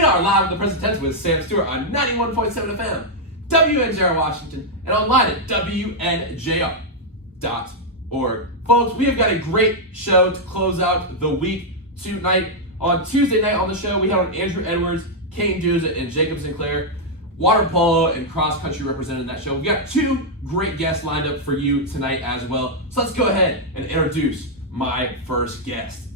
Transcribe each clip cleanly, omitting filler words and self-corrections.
We are live in the present tense with Sam Stewart on 91.7 FM, WNJR Washington, and online at WNJR.org. Folks, we have got a great show to close out the week tonight. On Tuesday night on the show, we had on Andrew Edwards, Kane Duza, and Jacob Sinclair. Water polo and cross country represented in that show. We've got two great guests lined up for you tonight as well. So let's go ahead and introduce my first guest.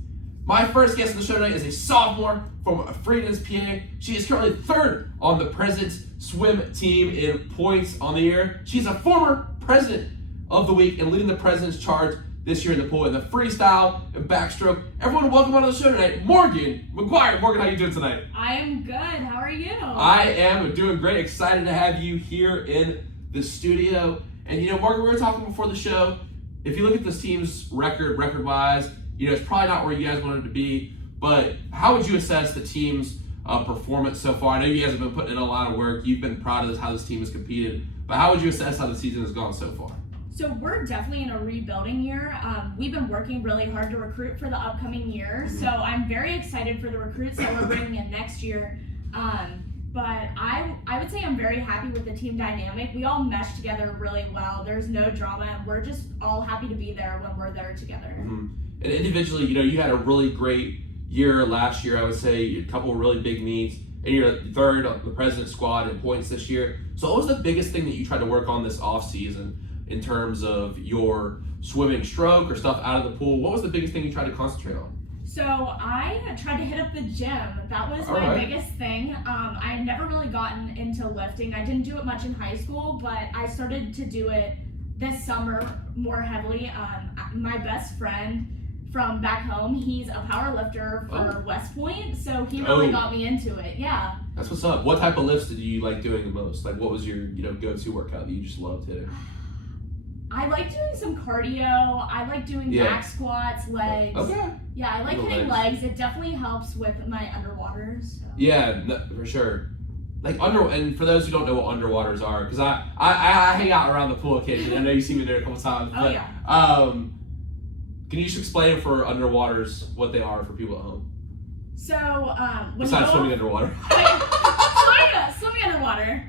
My first guest on the show tonight is a sophomore from Freedoms, PA. She is currently third on the President's swim team in points on the year. She's a former president of the week and leading the President's charge this year in the pool in the freestyle and backstroke. Everyone, welcome onto the show tonight, Morgan McGuire. Morgan, how you doing tonight? I am good. How are you? I am doing great. Excited to have you here in the studio. And you know, Morgan, we were talking before the show. If you look at this team's record-wise, you know, it's probably not where you guys wanted to be, but how would you assess the team's performance so far? I know you guys have been putting in a lot of work. You've been proud of how this team has competed, but how would you assess how the season has gone so far? So we're definitely in a rebuilding year. We've been working really hard to recruit for the upcoming year, so I'm very excited for the recruits that we're bringing in next year. But I would say I'm very happy with the team dynamic. We all mesh together really well. There's no drama, and we're just all happy to be there when we're there together. Mm-hmm. And individually, you know, you had a really great year last year. I would say a couple of really big meets, and you're third on the President's squad in points this year. So what was the biggest thing that you tried to work on this off season in terms of your swimming stroke or stuff out of the pool? What was the biggest thing you tried to concentrate on? So I tried to hit up the gym. That was my biggest thing. I had never really gotten into lifting. I didn't do it much in high school, but I started to do it this summer more heavily. My best friend from back home, he's a power lifter for West Point, so he really got me into it. Yeah. That's what's up. What type of lifts did you like doing the most? Like, what was your go-to workout that you just loved hitting? I like doing some cardio. I like doing back squats, legs. Okay. Yeah, I like hitting legs. It definitely helps with my underwaters. So. Yeah, for sure. Like and for those who don't know what underwaters are, because I hang out around the pool occasionally. I know you see me there a couple times. Oh, but, yeah. Can you just explain for underwaters what they are for people at home? So, besides swimming underwater. Swimming underwater.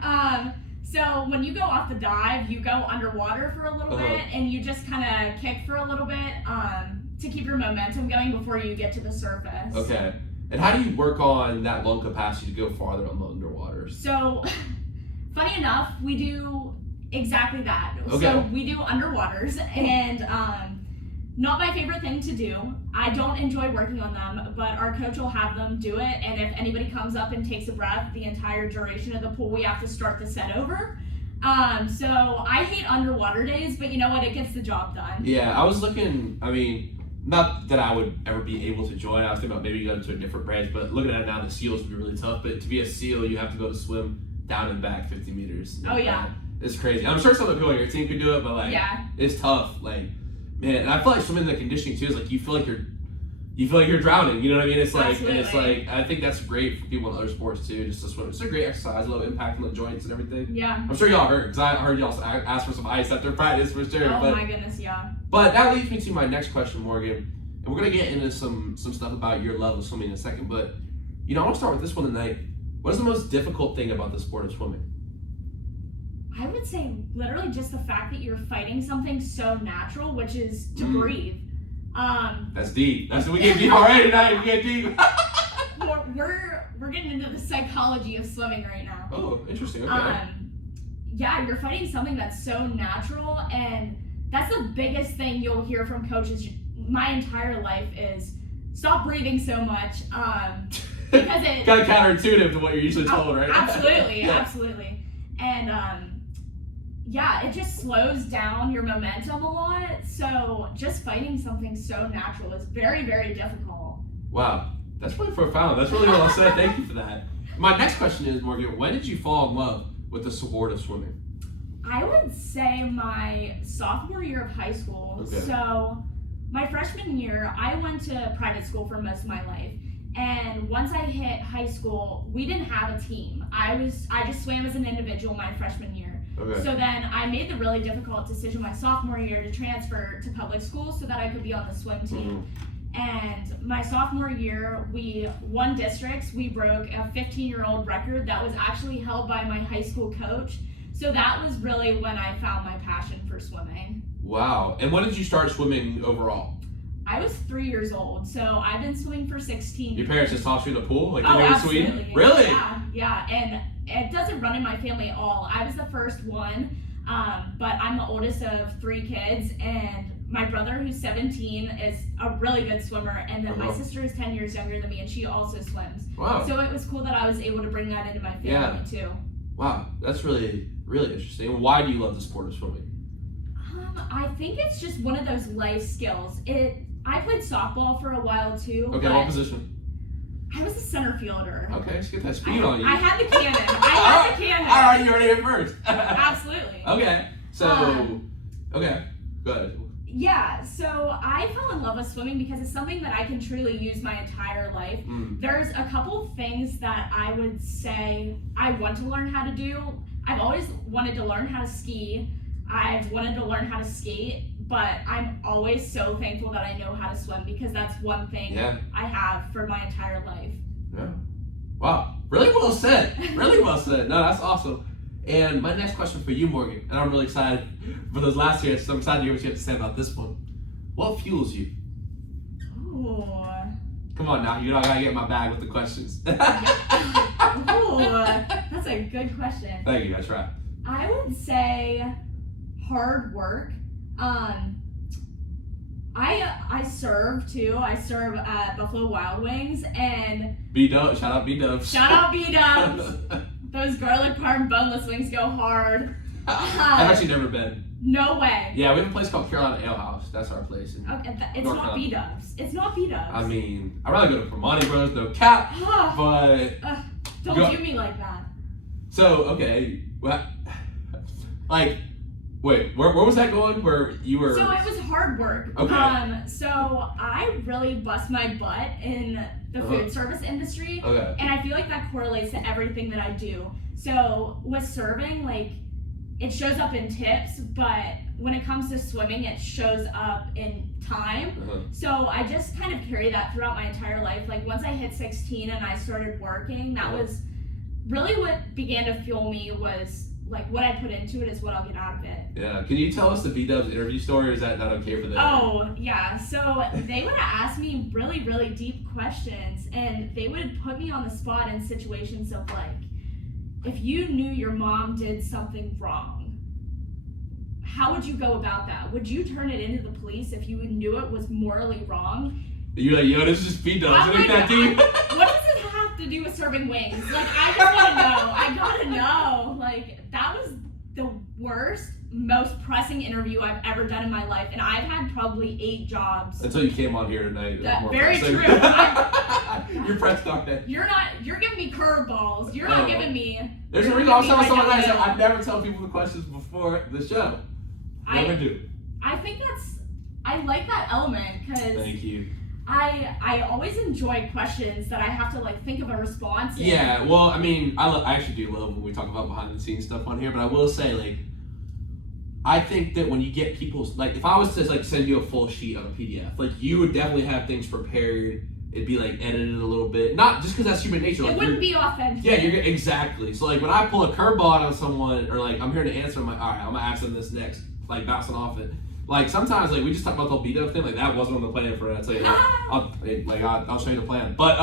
So when you go off the dive, you go underwater for a little bit, and you just kind of kick for a little bit to keep your momentum going before you get to the surface. Okay. And how do you work on that lung capacity to go farther on the underwater? So, funny enough, we do exactly that. Okay. So we do underwaters, and not my favorite thing to do. I don't enjoy working on them, but our coach will have them do it, and if anybody comes up and takes a breath the entire duration of the pool, we have to start the set over. So I hate underwater days, but you know what? It gets the job done. Yeah, I was looking, I mean, not that I would ever be able to join. I was thinking about maybe going to a different branch, but looking at it now, the SEALs would be really tough. But to be a SEAL, you have to go to swim down and back 50 meters. Oh, yeah. It's crazy. I'm sure some of the people on your team could do it, but it's tough. Like, man, and I feel like swimming in the conditioning too is like you feel like you're drowning. You know what I mean? It's like, Absolutely. and it's like I think that's great for people in other sports too, just to swim. It's a great exercise, a little impact on the joints and everything. Yeah. I'm sure y'all heard, because I heard y'all ask for some ice after practice for sure. Oh my goodness, yeah. But that leads me to my next question, Morgan. And we're gonna get into some stuff about your love of swimming in a second. But you know, I want to start with this one tonight. What is the most difficult thing about the sport of swimming? I would say literally just the fact that you're fighting something so natural, which is to breathe. That's deep. We get deep already tonight. We get deep. we're getting into the psychology of swimming right now. Oh, interesting. Okay. Yeah, you're fighting something that's so natural, and that's the biggest thing you'll hear from coaches my entire life is stop breathing so much. Because it kind of counterintuitive to what you're usually told, right? Absolutely, absolutely. And it just slows down your momentum a lot. So just fighting something so natural is very, very difficult. Wow, that's really profound. That's really well said. Thank you for that. My next question is, Morgan, when did you fall in love with the sport of swimming? I would say my sophomore year of high school. Okay. So my freshman year, I went to private school for most of my life. And once I hit high school, we didn't have a team. I just swam as an individual my freshman year. Okay. So then I made the really difficult decision my sophomore year to transfer to public school so that I could be on the swim team. And my sophomore year, we won districts. We broke a 15-year-old record that was actually held by my high school coach. So that was really when I found my passion for swimming. Wow. And when did you start swimming overall? I was 3 years old, so I've been swimming for 16 years. Your parents just tossed you in a pool? Like oh, you in absolutely. Sweden? Really? Yeah. And it doesn't run in my family at all. I was the first one, but I'm the oldest of 3 kids, and my brother, who's 17, is a really good swimmer, and then my sister is 10 years younger than me, and she also swims. Wow. So it was cool that I was able to bring that into my family, too. Wow, that's really, really interesting. Why do you love the sport of swimming? I think it's just one of those life skills. I played softball for a while too. Okay, what position? I was a center fielder. Okay, let's get that speed on you. I had the cannon. All right, you heard it here first. Absolutely. Okay, so, okay, go ahead. Yeah, so I fell in love with swimming because it's something that I can truly use my entire life. There's a couple things that I would say I want to learn how to do. I've always wanted to learn how to ski. I've wanted to learn how to skate, but I'm always so thankful that I know how to swim because that's one thing I have for my entire life. Yeah. Wow. Really well said. Really well said. No, that's awesome. And my next question for you, Morgan, and I'm really excited for those last years, so I'm excited to hear what you have to say about this one. What fuels you? Oh. Come on now, you know I gotta get in my bag with the questions. Ooh, that's a good question. Thank you, I try. I would say hard work. I serve too. I serve at Buffalo Wild Wings and B-Dubs, shout out B-Dubs. Shout out B-Dubs. Those garlic parm boneless wings go hard. I've actually never been. No way. Yeah, we have a place called Carolina Ale House. That's our place. Okay, it's not B-Dubs. It's not B-Dubs. I mean, I'd rather go to Permani Bros, no cap, but... don't do me like that. So, okay, like, wait, where was that going? Where you were... So it was hard work. Okay. So I really bust my butt in the food service industry. Okay. And I feel like that correlates to everything that I do. So with serving, like, it shows up in tips, but when it comes to swimming, it shows up in time. So I just kind of carry that throughout my entire life. Like once I hit 16 and I started working, that was really what began to fuel me was like what I put into it is what I'll get out of it. Yeah. Can you tell us the B-Dubs interview story, or is that not okay for them? Oh, yeah. So they would ask me really, really deep questions, and they would put me on the spot in situations of like, if you knew your mom did something wrong, how would you go about that? Would you turn it into the police if you knew it was morally wrong? You're like, yo, this is just B-Dubs. It ain't that deep. What does it have to do with serving wings? Like, I just want to know. I gotta know. Like, that was the worst, most pressing interview I've ever done in my life, and I've had probably 8 jobs. Until you came on here tonight. Very true. You're pressed on it. You're giving me curveballs. You're not giving me. There's a reason I was telling someone nice. I never tell people the questions before the show. Never do. I think I like that element because. Thank you. I always enjoy questions that I have to like think of a response. Yeah, well, I mean, I actually do love when we talk about behind the scenes stuff on here, but I will say, like, I think that when you get people's, like, if I was to like send you a full sheet of a PDF, like, you would definitely have things prepared. It'd be like edited a little bit, not just because that's human nature. Like, it wouldn't be authentic. Yeah, exactly. So like when I pull a curveball on someone, or like I'm here to answer, I'm like, all right, I'm gonna ask them this next, like bouncing off it. Like sometimes, like we just talked about the whole B-Dub thing, like that wasn't on the plan for it. I'll tell you that. I'll show you the plan. But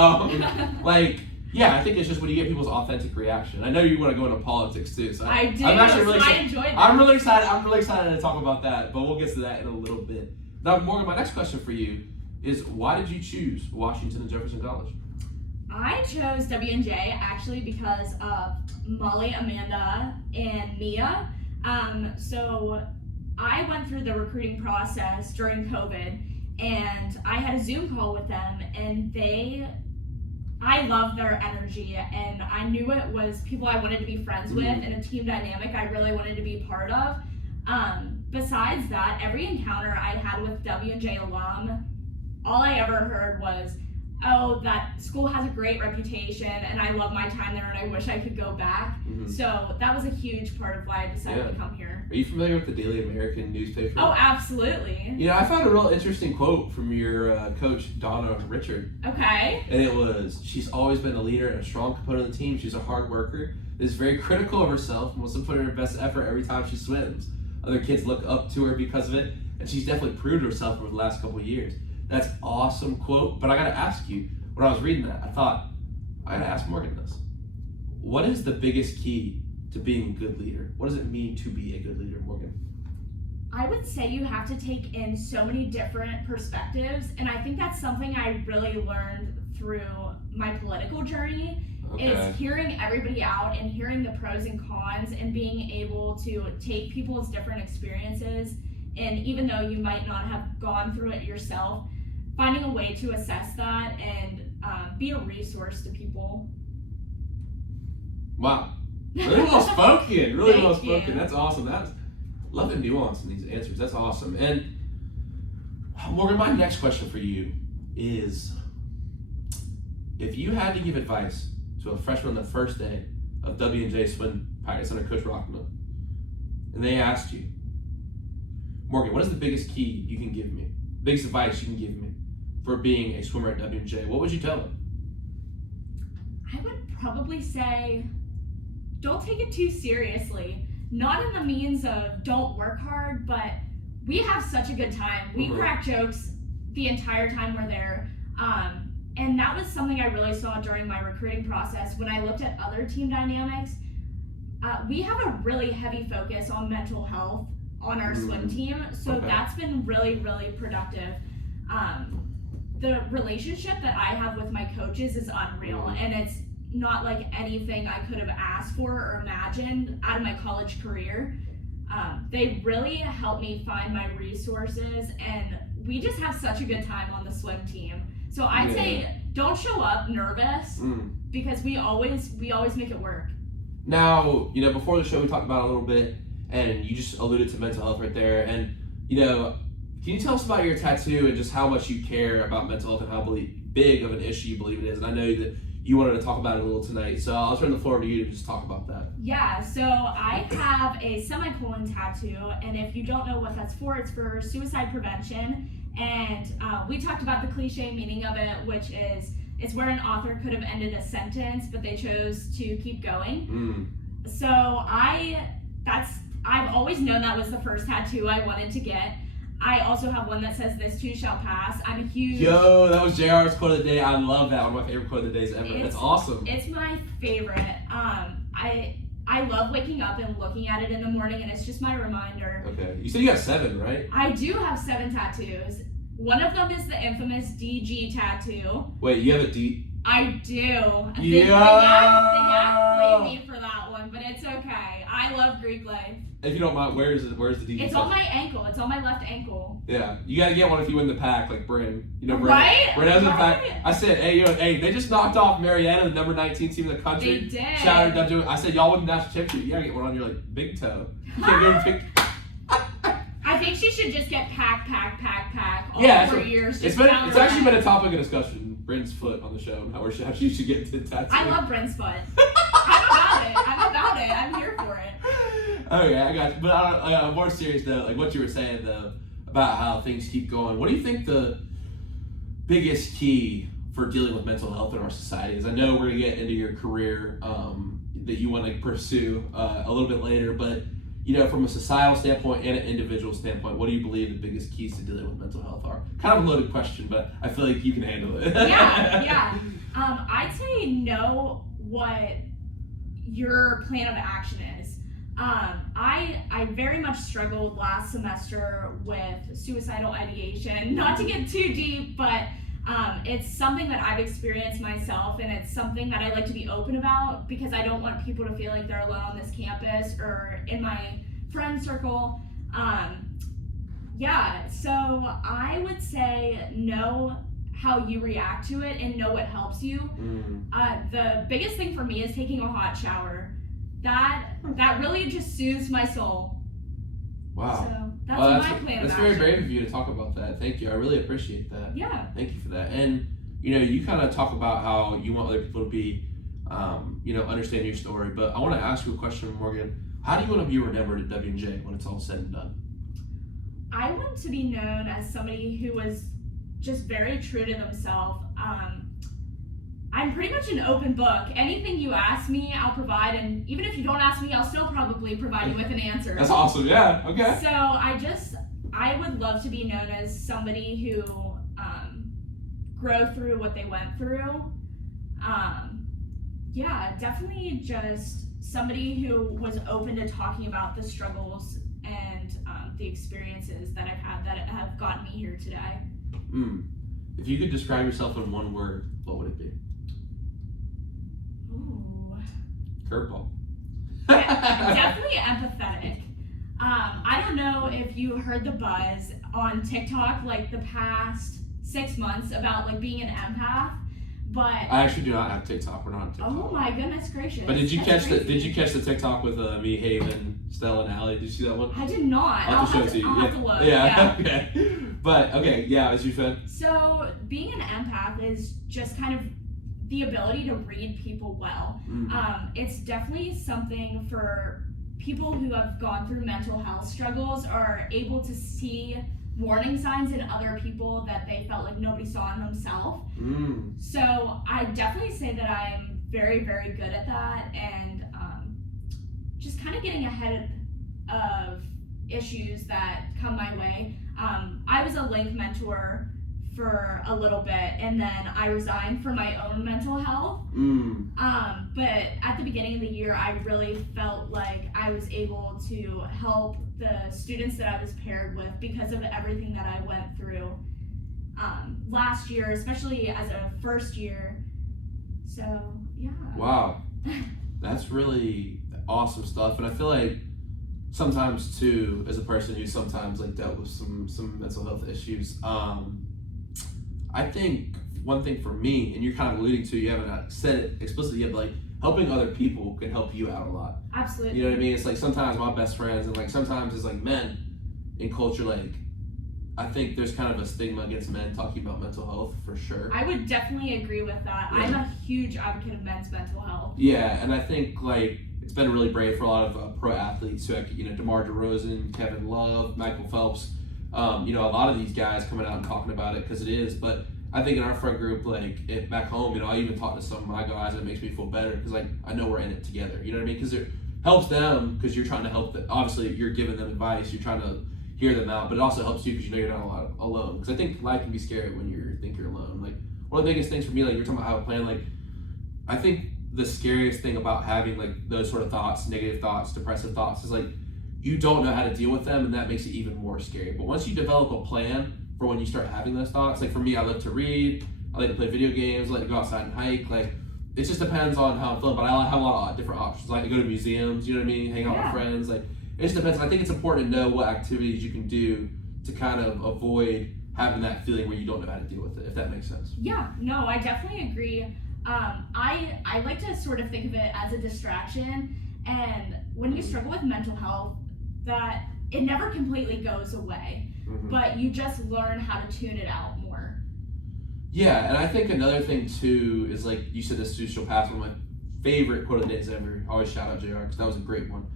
like, yeah, I think it's just when you get people's authentic reaction. I know you want to go into politics too, so I do. I'm actually really I enjoyed that. I'm really excited. I'm really excited to talk about that, but we'll get to that in a little bit. Now, Morgan, my next question for you is, why did you choose Washington and Jefferson College? I chose W&J actually because of Molly, Amanda, and Mia. So I went through the recruiting process during COVID, and I had a Zoom call with them, and I loved their energy, and I knew it was people I wanted to be friends with and a team dynamic I really wanted to be part of. Besides that, every encounter I had with W&J alum, all I ever heard was, oh, that school has a great reputation and I love my time there and I wish I could go back. So that was a huge part of why I decided to come here. Are you familiar with the Daily American newspaper? Oh, absolutely. You know, I found a real interesting quote from your coach, Donna Richard. Okay. And it was, she's always been a leader and a strong component of the team. She's a hard worker, is very critical of herself, and wants to put in her best effort every time she swims. Other kids look up to her because of it, and she's definitely proved herself over the last couple of years. That's an awesome quote, but I gotta ask you, when I was reading that, I thought, I gotta ask Morgan this. What is the biggest key to being a good leader? What does it mean to be a good leader, Morgan? I would say you have to take in so many different perspectives, and I think that's something I really learned through my political journey, is hearing everybody out and hearing the pros and cons and being able to take people's different experiences, and even though you might not have gone through it yourself, finding a way to assess that and be a resource to people. Wow. Really well spoken. Really Thank well spoken. you. That's awesome. Love the nuance in these answers. That's awesome. And Morgan, my next question for you is, if you had to give advice to a freshman on the first day of W&J swim practice under Coach Rockman, and they asked you, Morgan, what is the biggest key you can give me? Biggest advice you can give me for being a swimmer at W&J? What would you tell them? I would probably say, don't take it too seriously. Not in the means of don't work hard, but we have such a good time. We crack jokes the entire time we're there. And that was something I really saw during my recruiting process. When I looked at other team dynamics, we have a really heavy focus on mental health on our swim team. So that's been really, really productive. The relationship that I have with my coaches is unreal, and it's not like anything I could have asked for or imagined out of my college career. They really helped me find my resources, and we just have such a good time on the swim team. So I'd say don't show up nervous, because we always make it work. Now, you know, before the show we talked about it a little bit, and you just alluded to mental health right there, and you know, can you tell us about your tattoo and just how much you care about mental health and how big of an issue you believe it is? And I know that you wanted to talk about it a little tonight, so I'll turn the floor to you to just talk about that. Yeah, so I have a semicolon tattoo, and if you don't know what that's for, it's for suicide prevention. And we talked about the cliche meaning of it, which is it's where an author could have ended a sentence, but they chose to keep going. So I've always known that was the first tattoo I wanted to get. I also have one that says, "This too shall pass." I'm a huge... Yo, that was JR's quote of the day. I love that. One of my favorite quote of the days ever. That's awesome. It's my favorite. I love waking up and looking at it in the morning, and it's just my reminder. Okay. You said you got 7, right? I do have 7 tattoos. One of them is the infamous DG tattoo. Wait, you have a D? I do. Yeah. They got me for that one, but it's okay. I love Greek life. If you don't mind, where's the DG? It's on my ankle. It's on my left ankle. Yeah, you gotta get one if you win the pack, like Bryn. You know, Bryn. Right? Bryn has a pack. I said, hey, they just knocked off Marietta, the number 19 team in the country. They did. Shout out to I said, y'all win the national championship. You gotta get one on your like big toe. You can't do big. I think she should just get pack all yeah, years. It's actually been a topic of discussion. Bryn's foot on the show, how she should get to the tattoo. I love Bryn's foot. I'm about it. I'm here for it. Okay, I got you. But more serious though, like what you were saying though about how things keep going. What do you think the biggest key for dealing with mental health in our society is? I know we're gonna get into your career that you want to pursue a little bit later, but you know, from a societal standpoint and an individual standpoint, what do you believe the biggest keys to dealing with mental health are? Kind of a loaded question, but I feel like you can handle it. Yeah. I'd say know what your plan of action is. I very much struggled last semester with suicidal ideation. Not to get too deep, but it's something that I've experienced myself, and it's something that I like to be open about because I don't want people to feel like they're alone on this campus or in my friend circle. So I would say know how you react to it and know what helps you. The biggest thing for me is taking a hot shower. That really just soothes my soul. Wow. So that's my plan of action. That's very brave of you to talk about that. Thank you. I really appreciate that. Yeah. Thank you for that. And you kind of talk about how you want other people to be, understand your story. But I want to ask you a question, Morgan. How do you want to be remembered at W&J when it's all said and done? I want to be known as somebody who was just very true to themselves. I'm pretty much an open book. Anything you ask me, I'll provide, and even if you don't ask me, I'll still probably provide you with an answer. That's awesome. Yeah. Okay. So I would love to be known as somebody who grow through what they went through. Definitely just somebody who was open to talking about the struggles and the experiences that I've had that have gotten me here today. If you could describe yourself in one word, what would it be? Ooh. Curveball. Definitely empathetic. I don't know if you heard the buzz on TikTok like the past 6 months about like being an empath, but I actually do not have TikTok. We're not on TikTok. Oh my goodness gracious! But did you catch the TikTok with me, Haven, Stella, and Allie? Did you see that one? I did not. I'll have to show it to you. I'll have to look. Yeah. Okay. But okay, yeah, as you said. So being an empath is just kind of the ability to read people well. It's definitely something for people who have gone through mental health struggles, are able to see warning signs in other people that they felt like nobody saw in themselves. So I definitely say that I'm very, very good at that, and just kind of getting ahead of issues that come my way. I was a Link mentor for a little bit, and then I resigned for my own mental health. But at the beginning of the year, I really felt like I was able to help the students that I was paired with because of everything that I went through last year, especially as a first year. So, yeah. Wow. That's really awesome stuff. And I feel like sometimes, too, as a person who sometimes like dealt with some mental health issues, I think one thing for me, and you're kind of alluding to, you haven't said it explicitly yet, but like helping other people can help you out a lot. Absolutely. You know what I mean? It's like sometimes my best friends, and like sometimes it's like men in culture, like I think there's kind of a stigma against men talking about mental health for sure. I would definitely agree with that. Yeah. I'm a huge advocate of men's mental health. Yeah, and I think like it's been really brave for a lot of pro athletes who, DeMar DeRozan, Kevin Love, Michael Phelps, a lot of these guys coming out and talking about it because it is. But I think in our friend group, like back home, I even talk to some of my guys, and it makes me feel better because like I know we're in it together. You know what I mean? Because it helps them because you're trying to help them. Obviously, you're giving them advice, you're trying to hear them out, but it also helps you because you're not alone. Because I think life can be scary when you think you're alone. Like one of the biggest things for me, like you're talking about how to plan. Like I think the scariest thing about having like those sort of thoughts, negative thoughts, depressive thoughts, is like you don't know how to deal with them, and that makes it even more scary. But once you develop a plan for when you start having those thoughts, like for me, I love to read, I like to play video games, I like to go outside and hike. Like it just depends on how I'm feeling, but I have a lot of different options. I like to go to museums, you know what I mean, hang out with friends. Like it just depends. I think it's important to know what activities you can do to kind of avoid having that feeling where you don't know how to deal with it, if that makes sense. Yeah, no, I definitely agree. I like to sort of think of it as a distraction, and when you struggle with mental health, that it never completely goes away, but you just learn how to tune it out more. Yeah, and I think another thing too is like you said, this too shall pass. One of my favorite quote of the days ever. I always shout out JR because that was a great one.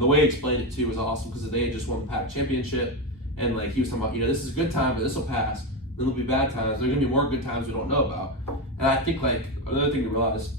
The way he explained it too was awesome because they had just won the Pac championship, and like he was talking about, this is a good time, but this will pass. Then there'll be bad times. There's gonna be more good times we don't know about. And I think like another thing to realize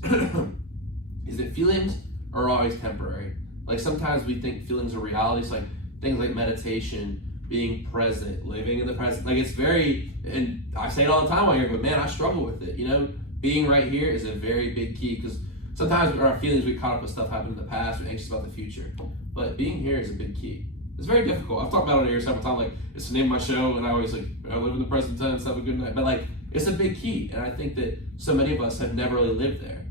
is that feelings are always temporary. Like sometimes we think feelings are realities, like things like meditation, being present, living in the present. Like it's very, and I say it all the time while here, but man, I struggle with it. Being right here is a very big key because sometimes our feelings, we caught up with stuff happened in the past, we're anxious about the future. But being here is a big key. It's very difficult. I've talked about it here several times. Like it's the name of my show, and I always I live in the present tense, have a good night. But like it's a big key, and I think that so many of us have never really lived there.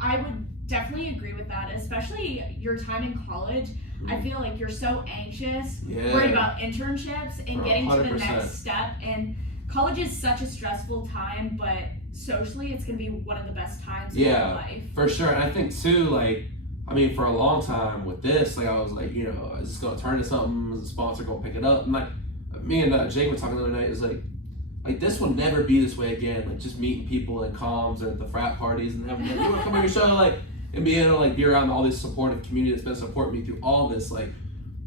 I would definitely agree with that, especially your time in college. I feel like you're so anxious, worried about internships and getting 100%. To the next step. And college is such a stressful time, but socially, it's going to be one of the best times in your life. For sure. And I think too, for a long time with this, I was like, is this going to turn to something? Is the sponsor going to pick it up? And me and Jake were talking the other night. It's like, like this will never be this way again. Like just meeting people at comms or at the frat parties and having like, you want to come on your show, like, and being able to like be around all this supportive community that's been supporting me through all this. Like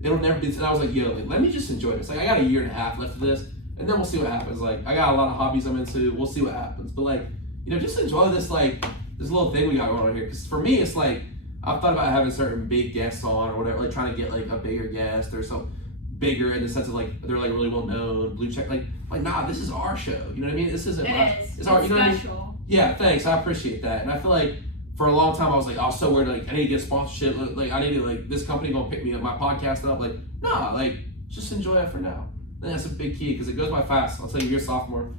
it'll never be. And I was like, yo, like let me just enjoy this. Like I got a year and a half left of this, and then we'll see what happens. Like I got a lot of hobbies I'm into. We'll see what happens. But like, you know, just enjoy this like this little thing we got going on here. Because for me, it's like I've thought about having certain big guests on or whatever, like trying to get like a bigger guest or some bigger in the sense of like they're like really well known, blue check. Like nah, this is our show. You know what I mean? This isn't. It's our. You know what I mean? special. Yeah, thanks. I appreciate that, and I feel like for a long time I was like, I was so worried. Like I need to get sponsorship. Like I need to like this company gonna pick me up, my podcast up. Like nah, like just enjoy it for now. And that's a big key because it goes by fast. I'll tell you, you're a sophomore.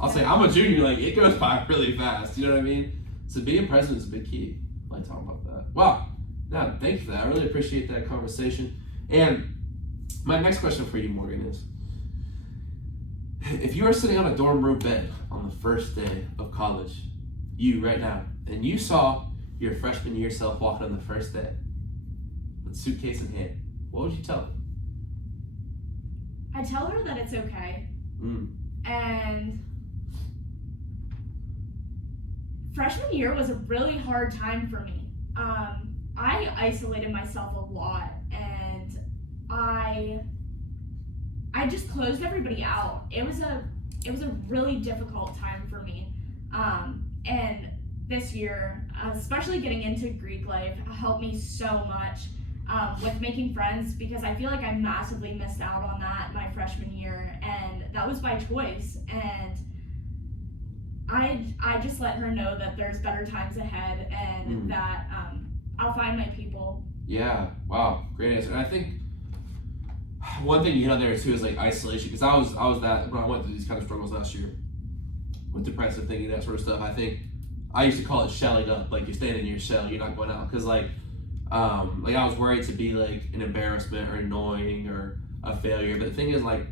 I'll say I'm a junior. Like it goes by really fast. You know what I mean? So being president is a big key. I like talking about that. Wow. Now, thank you for that. I really appreciate that conversation. And my next question for you, Morgan, is if you are sitting on a dorm room bed on the first day of college, you right now, and you saw your freshman year self walking on the first day with suitcase in hand, what would you tell them? I tell her that it's okay. And freshman year was a really hard time for me. I isolated myself a lot, and I just closed everybody out. It was a really difficult time for me. And this year, especially getting into Greek life, helped me so much with making friends, because I feel like I massively missed out on that my freshman year, and that was by choice. And I just let her know that there's better times ahead, and that I'll find my people. Yeah, wow, great answer. And I think one thing you hit on there too is like isolation, because I was that when I went through these kind of struggles last year with depressive thinking, that sort of stuff. I think I used to call it shelling up, like you're staying in your shell, you're not going out, because like I was worried to be like an embarrassment or annoying or a failure. But the thing is, like,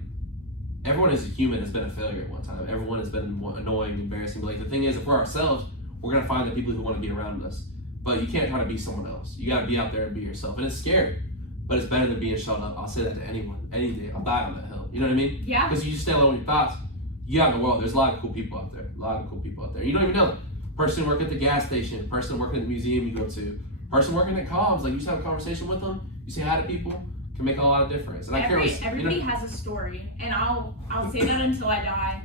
everyone as a human has been a failure at one time. Everyone has been annoying, embarrassing. But like the thing is, if we're ourselves, we're gonna find the people who want to be around us. But you can't try to be someone else. You gotta be out there and be yourself. And it's scary, but it's better than being shut up. I'll say that to anyone, any day. I'll die on that hill. You know what I mean? Yeah. Because you just stay alone with your thoughts. You out in the world, there's a lot of cool people out there. A lot of cool people out there. You don't even know them. Person working at the gas station, person working at the museum you go to, person working at comms, like you just have a conversation with them, you say hi to people, can make a lot of difference. And everybody has a story, and I'll say that until I die.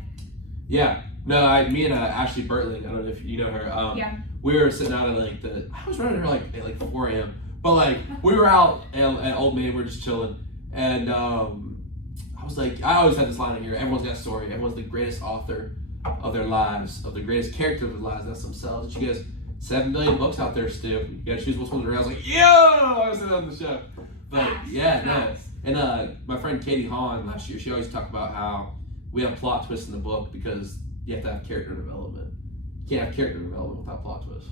Yeah. No, me and Ashley Bertling, I don't know if you know her. Yeah. We were sitting out at I was running her at like 4 a.m. But like we were out at Old Main, we're just chilling, and I was like, I always had this line in here: everyone's got a story. Everyone's the greatest author of their lives, of the greatest character of their lives. That's themselves. And she goes, 7 million books out there, Stu. You gotta choose which one to read. I was like, yo! I was on the show. But yeah, no. And my friend Katie Hahn last year, she always talked about how we have plot twists in the book because you have to have character development. You can't have character development without plot twists.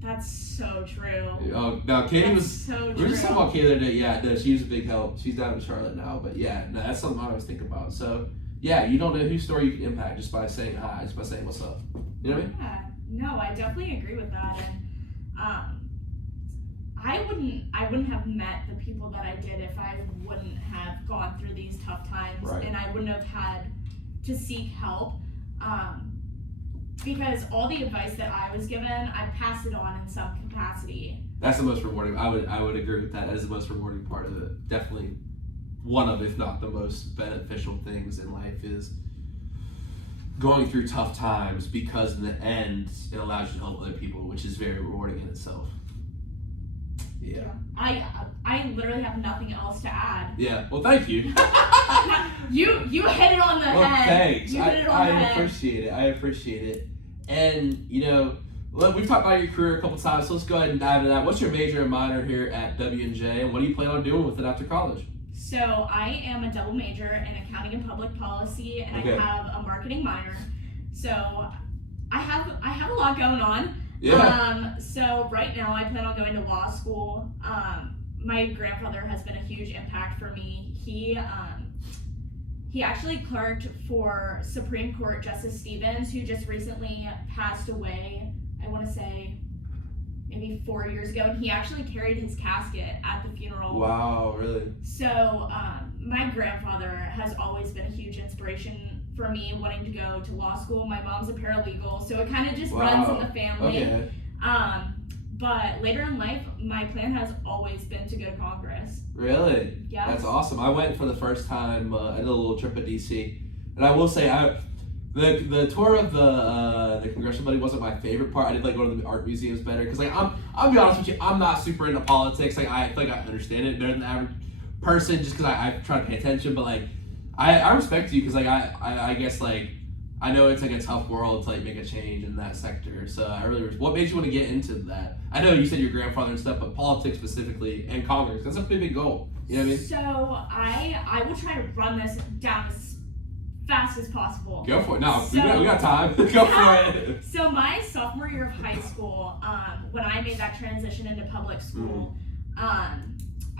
That's so true. Oh, now Katie that's was. So we were just talking about Katie the other day. Yeah, no, she's a big help. She's down in Charlotte now, but yeah, no, that's something I always think about. So yeah, you don't know whose story you can impact just by saying hi, just by saying what's up. You know what I mean? Yeah. No, I definitely agree with that, and I wouldn't have met the people that I did if I wouldn't have gone through these tough times, right. And I wouldn't have had to seek help. Because all the advice that I was given, I passed it on in some capacity. That's the most rewarding. I would agree with that. That is the most rewarding part of it. Definitely one of, if not the most beneficial things in life is going through tough times, because in the end, it allows you to help other people, which is very rewarding in itself. Yeah. I literally have nothing else to add. Yeah. Well, thank you. You hit it on the head. Thanks. You hit it on the head. I appreciate it. And you know, look, we've talked about your career a couple times, so let's go ahead and dive into that. What's your major and minor here at W&J, and what do you plan on doing with it after college? So I am a double major in accounting and public policy, and okay. I have a marketing minor. So I have a lot going on. Yeah. So right now I plan on going to law school. My grandfather has been a huge impact for me. He actually clerked for Supreme Court Justice Stevens, who just recently passed away, I want to say maybe 4 years ago, and he actually carried his casket at the funeral. Wow, really? So my grandfather has always been a huge inspiration for me wanting to go to law school. My mom's a paralegal, so it kind of just runs in the family. Okay. But later in life, my plan has always been to go to Congress. Really? Yeah. That's awesome. I went for the first time. I did a little trip at DC, and I will say, the tour of the congressional building wasn't my favorite part. I did like go to the art museums better because like I'll be honest with you, I'm not super into politics. Like I feel like I understand it better than the average person just because I try to pay attention. But like I respect you because like I guess like. I know it's like a tough world to like make a change in that sector, so I really. What made you want to get into that? I know you said your grandfather and stuff, but politics specifically and Congress—that's a pretty big goal. You know what I mean? So I will try to run this down as fast as possible. Go for it. No, we got time. Go for it. So my sophomore year of high school, when I made that transition into public school, I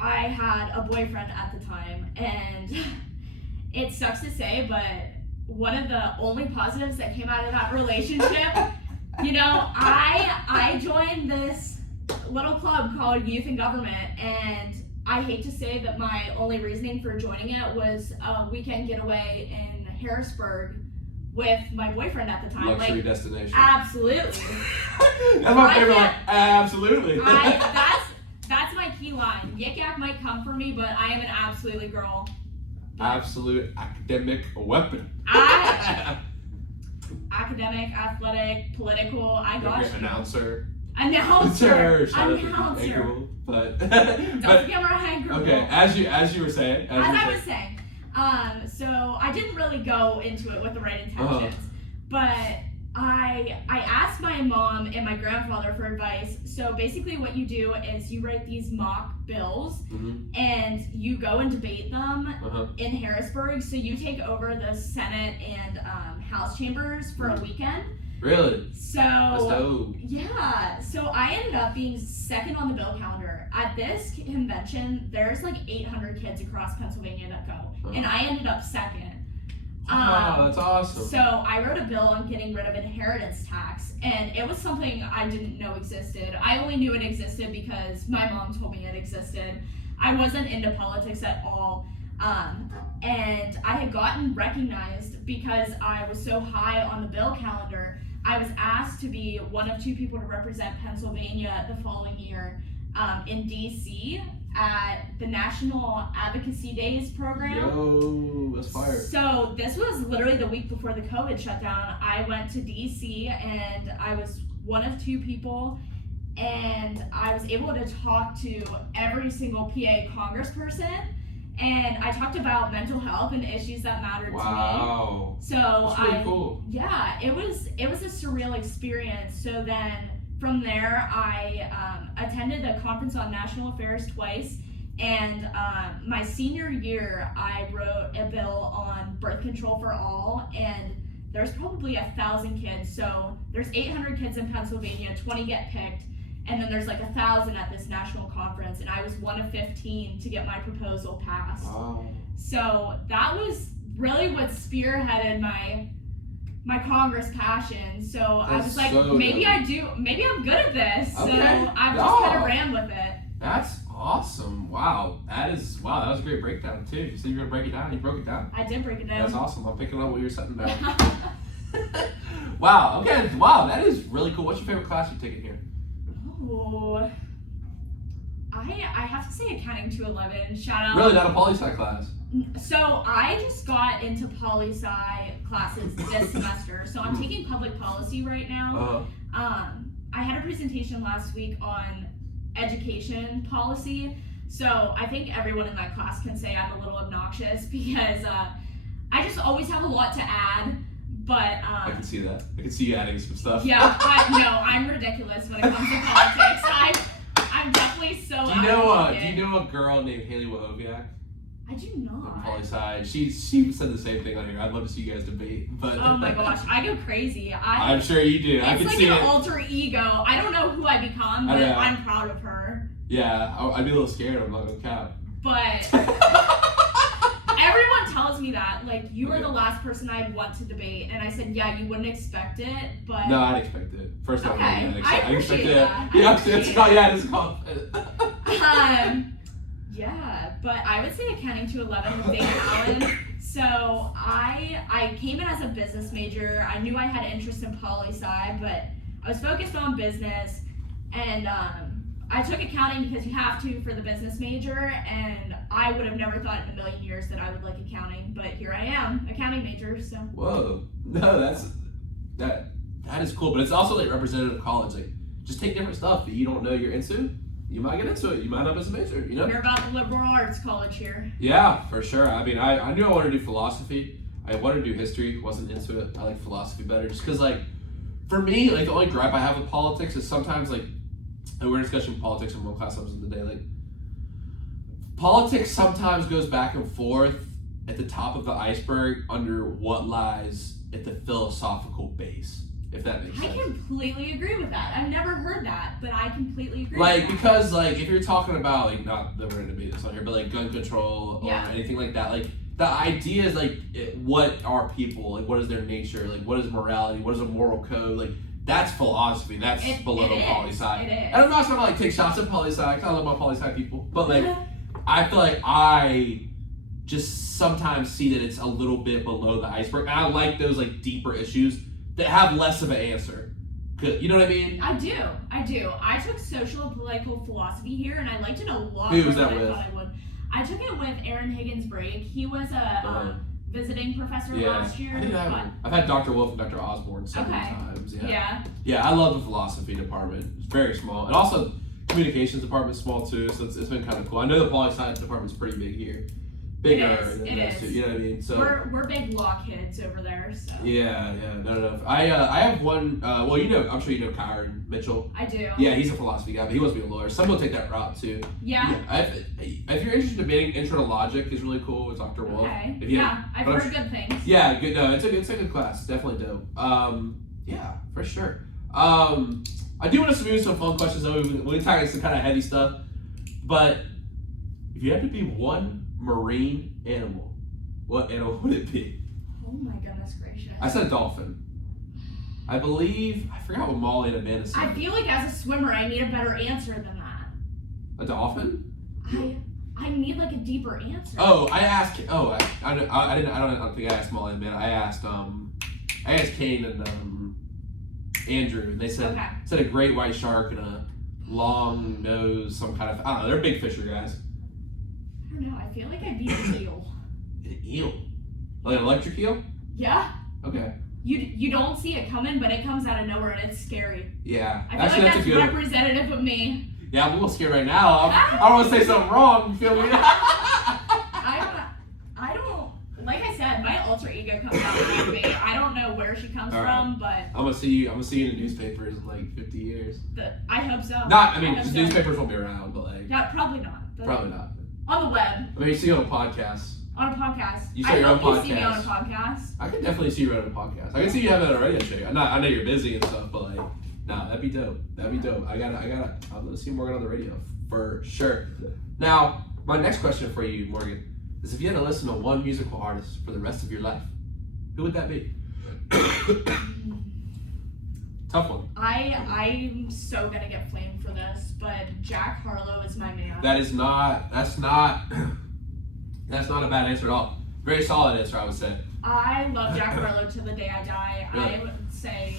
had a boyfriend at the time, and it sucks to say, but one of the only positives that came out of that relationship, you know, I joined this little club called Youth in Government, and I hate to say that my only reasoning for joining it was a weekend getaway in Harrisburg with my boyfriend at the time. Luxury destination. Absolutely. That's my favorite line. Absolutely. That's my key line. Yik Yak might come for me, but I am an absolutely girl. Absolute academic weapon. Academic, athletic, political. I got you. Announcer. Announcer. But don't forget my hand girl. Okay, as you were saying. I was saying. So I didn't really go into it with the right intentions, but I asked my mom and my grandfather for advice. So basically what you do is you write these mock bills and you go and debate them in Harrisburg. So you take over the Senate and House chambers for a weekend. Really? So that's dope. Yeah. So I ended up being second on the bill calendar. At this convention, there's like 800 kids across Pennsylvania that go. And I ended up second. That's awesome. So I wrote a bill on getting rid of inheritance tax, and it was something I didn't know existed. I only knew it existed because my mom told me it existed. I wasn't into politics at all, and I had gotten recognized because I was so high on the bill calendar. I was asked to be one of 2 people to represent Pennsylvania the following year in DC at the National Advocacy Days program. Yo, that's fire. So this was literally the week before the COVID shutdown. I went to DC and I was one of 2 people, and I was able to talk to every single PA congressperson, and I talked about mental health and issues that mattered to me. Wow. So that's really cool. Yeah, it was a surreal experience. So then from there, I attended a conference on national affairs twice, and my senior year, I wrote a bill on birth control for all, and there's probably 1,000 kids. So there's 800 kids in Pennsylvania, 20 get picked, and then there's like 1,000 at this national conference, and I was one of 15 to get my proposal passed. Wow. So that was really what spearheaded my Congress passion. So I was like, maybe I'm good at this. Okay. So I just kind of ran with it. That's awesome. Wow. That was a great breakdown too. You said you were gonna break it down. You broke it down. I did break it down. That's awesome. I'm picking up what you're setting down. Wow. Okay. Wow. That is really cool. What's your favorite class you've taken here? Oh, I have to say accounting 211. Shout out. Really, not a poli-sci class. So I just got into poli-sci classes this semester. So I'm taking public policy right now. I had a presentation last week on education policy. So I think everyone in that class can say I'm a little obnoxious because I just always have a lot to add. But I can see that. I can see you adding some stuff. Yeah, I'm ridiculous when it comes to politics. I'm definitely so. Do you know a girl named Haley Wahoviak? I do not. On poli-sci. She said the same thing on here. I'd love to see you guys debate. But oh my gosh, I go crazy. I'm sure you do. I can see it. It's like an alter ego. I don't know who I become, but I'm proud of her. Yeah, I'd be a little scared. I'm not gonna cap. But everyone tells me that, like, you are the last person I'd want to debate, and I said, yeah, you wouldn't expect it, but no, I'd expect it. First time, I appreciate that. It's called. Yeah, but I would say accounting 211 with Dana Allen. So I came in as a business major. I knew I had interest in poli-sci, but I was focused on business, and I took accounting because you have to for the business major, and I would have never thought in a million years that I would like accounting, but here I am, accounting major. So whoa, no, that is cool, but it's also like representative of college. Like, just take different stuff that you don't know you're into. You might get into it. You might not as a major. You know. You're about the liberal arts college here. Yeah, for sure. I mean, I knew I wanted to do philosophy. I wanted to do history. Wasn't into it. I like philosophy better, just because like, for me, like the only gripe I have with politics is sometimes like, and we're discussing politics in one class of the day. Like, politics sometimes goes back and forth at the top of the iceberg under what lies at the philosophical base. If that makes sense. I completely agree with that. I've never heard that, but I completely agree like, with that. Because, like, if you're talking about, like, not that we're going to debate this on here, but, like, gun control or anything like that, like, the idea is, like, what are people? Like, what is their nature? Like, what is morality? What is a moral code? Like, that's philosophy. That's below poli-sci. It is. And I'm not trying to, like, take shots at poli-sci. I kind of love my poli-sci people. But, like, I feel like I just sometimes see that it's a little bit below the iceberg. And I like those, like, deeper issues that have less of an answer. You know what I mean? I do. I took social and political philosophy here, and I liked it a lot Who more was than that I with? thought I would. I took it with Aaron Higgins-Brake. He was a visiting professor last year. I've had Dr. Wolf and Dr. Osborne several times. Yeah, I love the philosophy department. It's very small. And also, communications department's small too, so it's been kind of cool. I know the poli-sci department's pretty big here. Bigger it is. Too, you know what I mean? So we're big law kids over there. So yeah, no. I have one. Well, you know, I'm sure you know Kyron Mitchell. I do. Yeah, he's a philosophy guy, but he wants to be a lawyer. Some will take that route too. Yeah. If you're interested in debating, Intro to Logic is really cool with Dr. Wolf. Okay. I've heard good things. Yeah, good. No, it's a good class. Definitely dope. Yeah, for sure. I do want to move some fun questions though. We talk some kind of heavy stuff, but if you had to be one marine animal, what animal would it be? Oh my goodness gracious. I said dolphin. I forgot what Molly and Amanda said. I feel like as a swimmer, I need a better answer than that. A dolphin? I need like a deeper answer. Oh, I asked. Oh, I don't think I asked Molly and Amanda. I asked Kane and Andrew, and they said a great white shark and a long nose, some kind of, I don't know. They're big fisher guys. I don't know. I feel like I'd be an eel. An eel? Like an electric eel? Yeah. Okay. You don't see it coming, but it comes out of nowhere and it's scary. Yeah. I feel like that's representative of me. Yeah, I'm a little scared right now. I don't want to say something wrong. You feel me? I don't. Like I said, my alter ego comes out of me. I don't know where she comes from, but I'm gonna see you in the newspapers in like 50 years. I hope so. Newspapers won't be around, but like. Yeah, probably not. Probably not. On the web. I mean, you see you on a podcast. On a podcast. You start your own podcast. You see me on a podcast. I could definitely see you on a podcast. I can see you having a radio show. I know you're busy and stuff, but like, no, that'd be dope. That'd be dope. I'm gonna see Morgan on the radio for sure. Now, my next question for you, Morgan, is if you had to listen to one musical artist for the rest of your life, who would that be? Tough one. I'm so gonna get flamed for this, but Jack Harlow is my man. That's not a bad answer at all. Very solid answer, I would say. I love Jack Harlow to the day I die. Really? I would say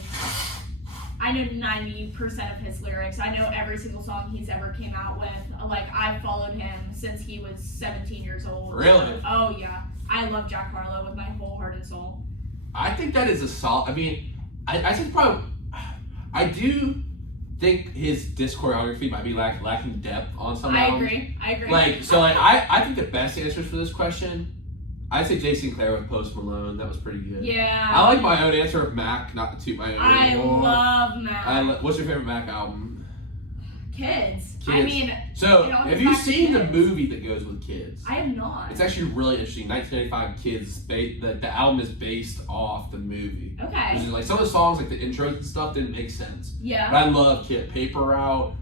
I know 90% of his lyrics. I know every single song he's ever came out with. Like, I've followed him since he was 17 years old. Really? Oh, yeah. I love Jack Harlow with my whole heart and soul. I think that is a solid... I mean, I think probably... I do think his disc choreography might be lacking depth on some albums. I agree. I think the best answers for this question, I'd say Jay Sinclair with Post Malone. That was pretty good. Yeah. I like my own answer of Mac, not to toot my own. I love Mac. What's your favorite Mac album? Kids. I mean, so have you seen the movie that goes with Kids? I have not. It's actually really interesting. 1995 Kids. The album is based off the movie. Okay. Which is like some of the songs, like the intros and stuff, didn't make sense. Yeah. But I love Kid Paper Route.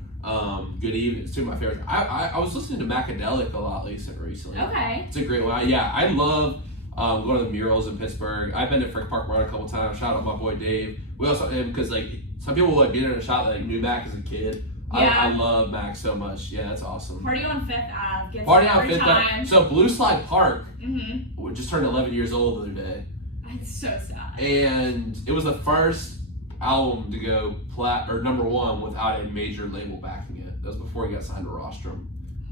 Good Evening. It's two of my favorites. I was listening to Macadelic a lot recently. Okay. It's a great one. Yeah, I love going to the murals in Pittsburgh. I've been to Frick Park Mart a couple times. Shout out my boy Dave. We also because like some people would be there and shout like knew Mac as a kid. I love Mac so much. Yeah, that's awesome. Party on Fifth Ave gets Party it on every Fifth time. Ave. So Blue Slide Park just turned 11 years old the other day. It's so sad. And it was the first album to go #1 without a major label backing it. That was before he got signed to Rostrum.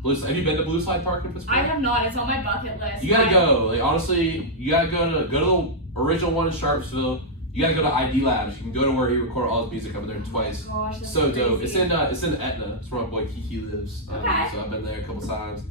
Have you been to Blue Slide Park in Pittsburgh? I have not. It's on my bucket list. You gotta go. Like honestly, you gotta go to the original one in Sharpsville. You gotta go to ID Labs. You can go to where he recorded all his music. I've been there twice. Oh gosh, that's so crazy. dope. It's in Etna. It's where my boy Kiki lives. Okay. So I've been there a couple times.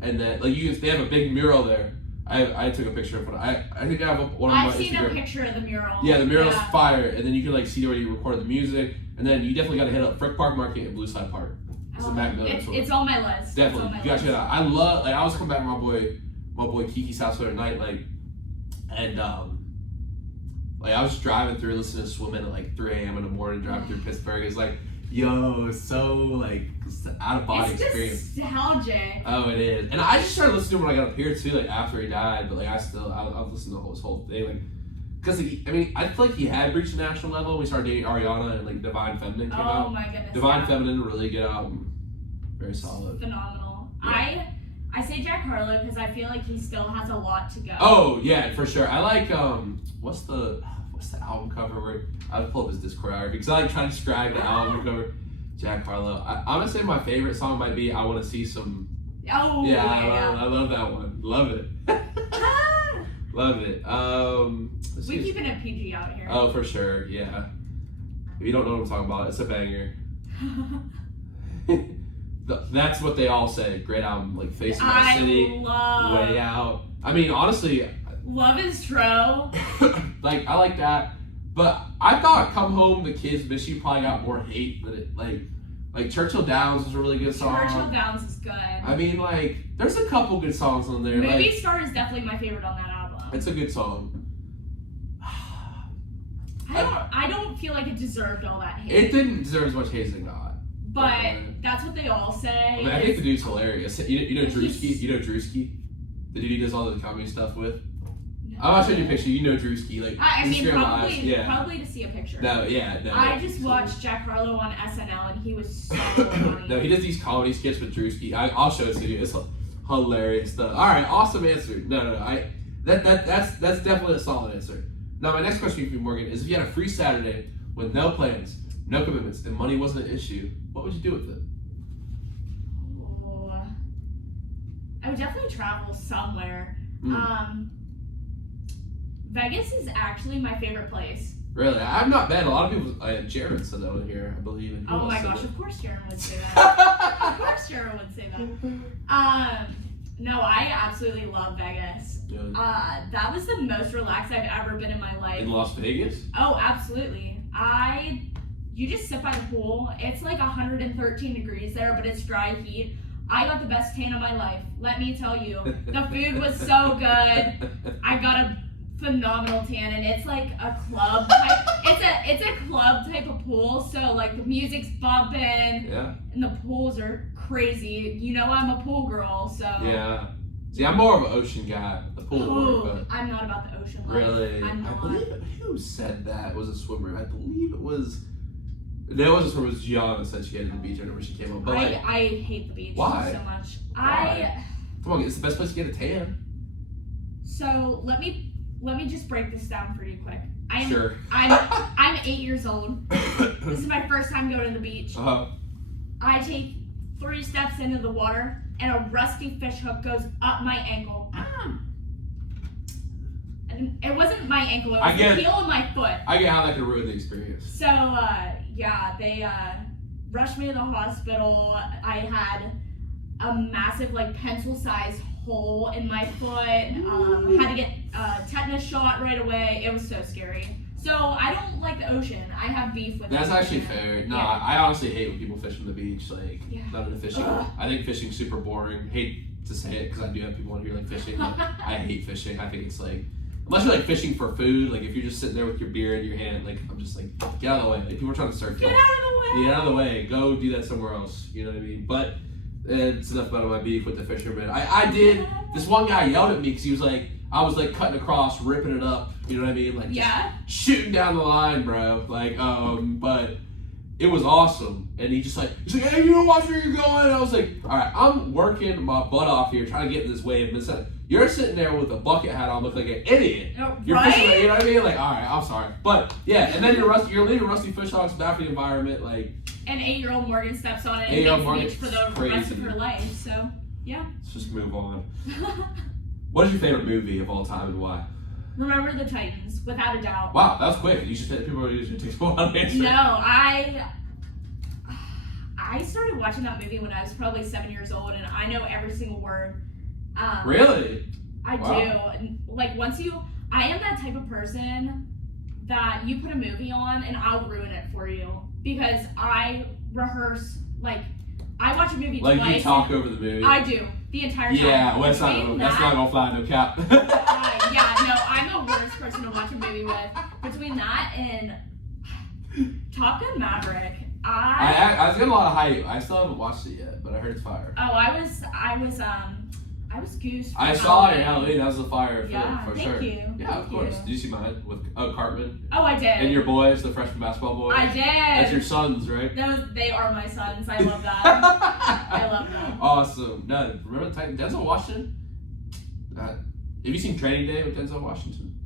And then they have a big mural there. I took a picture of it. I think I have one on my Instagram. I've seen a picture of the mural. Yeah, the mural's fire, and then you can like see where he recorded the music, and then you definitely got to hit up Frick Park Market and Blue Slide Park. It's it's on my list. Definitely, you got to check it out. I love. Like I was coming back to my boy Kiki's house the other night, and I was driving through, listening to Swimming at like 3 a.m. in the morning, driving through Pittsburgh. It's like, yo, it's so like out of body experience. It's nostalgic. Oh, it is. And I just started listening to him when I got up here too, like after he died. But like I was listening to his whole thing, like because I feel like he had reached a national level when we started dating Ariana and like Divine Feminine came out. Oh my goodness. Divine Feminine, really good album, very solid. Phenomenal. Yeah. I say Jack Harlow because I feel like he still has a lot to go. Oh yeah, for sure. I like what's the album cover where I would pull up his discography because I like trying to describe the album cover. Jack Harlow. I'm gonna say my favorite song might be "I Want to See Some." Oh yeah, yeah. I love that one. Love it. Love it. We keeping it PG out here. Oh, for sure. Yeah. If you don't know what I'm talking about, it's a banger. That's what they all say. Great album, like Facing My City, Way Out. I mean, honestly, Love Is True. like I like that, but I thought "Come Home, the Kids Miss You" probably got more hate than it. Like Churchill Downs was a really good song. Churchill Downs is good. I mean, like there's a couple good songs on there. Movie like, Star is definitely my favorite on that album. It's a good song. I don't feel like it deserved all that hate. It didn't deserve as much hate as it got. But that's what they all say. I mean, I think the dude's hilarious. You know Drewski? You know Drewski? The dude he does all the comedy stuff with? No. I'm not showing you a picture. You know Drewski. Like, I mean, Live. probably to see a picture. No. I just watched Jack Harlow on SNL and he was so funny. No, he does these comedy skits with Drewski. I'll show it to you. It's hilarious stuff. All right, awesome answer. No. That's definitely a solid answer. Now, my next question for you, Morgan, is if you had a free Saturday with no plans, no commitments, and money wasn't an issue, what would you do with it? Oh, I would definitely travel somewhere. Vegas is actually my favorite place. Really? I've not been. A lot of people, Jared said that in here, I believe. Oh my gosh, of course Jared would say that. Of course Jared would say that. No, I absolutely love Vegas. Yeah. That was the most relaxed I've ever been in my life. In Las Vegas? Oh, absolutely. You just sit by the pool. It's like 113 degrees there, but it's dry heat. I got the best tan of my life. Let me tell you. The food was so good. I got a phenomenal tan, and it's like a club type. It's a club type of pool. So like the music's bumping, yeah, and the pools are crazy. You know I'm a pool girl, so yeah. See, I'm more of an ocean guy. The pool, but I'm not about the ocean life. Really, I'm not. I believe who said that it was a swimmer. I believe it was. No, it wasn't swimmer. It was Gianna said she hated the beach. I remember she came up. But I hate the beach so much. Why? Come on, it's the best place to get a tan. So let me just break this down for you quick. Sure. I'm 8 years old. This is my first time going to the beach. Uh-huh. I take 3 steps into the water and a rusty fish hook goes up my ankle. And it wasn't my ankle, it was the heel of my foot. I get how that could ruin the experience. So yeah, they rushed me to the hospital. I had a massive like pencil-sized hole in my foot. Had to get a tetanus shot right away. It was so scary. So I don't like the ocean. I have beef with it. That's actually fair. No, yeah. I honestly hate when people fish on the beach. Like, not into fishing. I think fishing's super boring. Hate to say it because I do have people on here like fishing. Like, I hate fishing. I think it's like, unless you're like fishing for food, like if you're just sitting there with your beer in your hand, like I'm just like, get out of the way. Like people are trying to surf. Get out of the way. Get out of the way. Go do that somewhere else. You know what I mean? But it's enough about my beef with the fisherman. I did. This one guy yelled at me because he was like, I was like cutting across, ripping it up. You know what I mean? Like just shooting down the line, bro. Like, but it was awesome. And he's like, hey, you don't watch where you're going. And I was like, all right, I'm working my butt off here trying to get in this wave. And you're sitting there with a bucket hat on, looking like an idiot. You're right? fishing, you know what I mean? Like, all right, I'm sorry. But yeah, and then you're leaving rusty fish hawks back in the environment. Like, and 8-year-old Morgan steps on it and makes the beach for the rest of her life. So, yeah. Let's just move on. What is your favorite movie of all time and why? Remember the Titans, without a doubt. Wow, that was quick. You should say people are usually take a while to answer. No, I started watching that movie when I was probably 7 years old, and I know every single word. Really? I do. Like, I am that type of person that you put a movie on and I'll ruin it for you because I rehearse, like, I watch a movie twice. Like, you talk over the movie? I do, the entire time. Yeah, well, that's not gonna fly, no cap. Yeah, no, I'm the worst person to watch a movie with. Between that and Top Gun Maverick, I was getting a lot of hype. I still haven't watched it yet, but I heard it's fire. Oh, I was goose. I saw it in Halloween. That was a fire film for sure. Thank you. Yeah, of course. Did you see mine with Cartman? Oh, I did. And your boys, the freshman basketball boys? I did. That's your sons, right? They are my sons. I love that. I love them. Awesome. No, remember the Titan? Denzel Washington? Have you seen Training Day with Denzel Washington?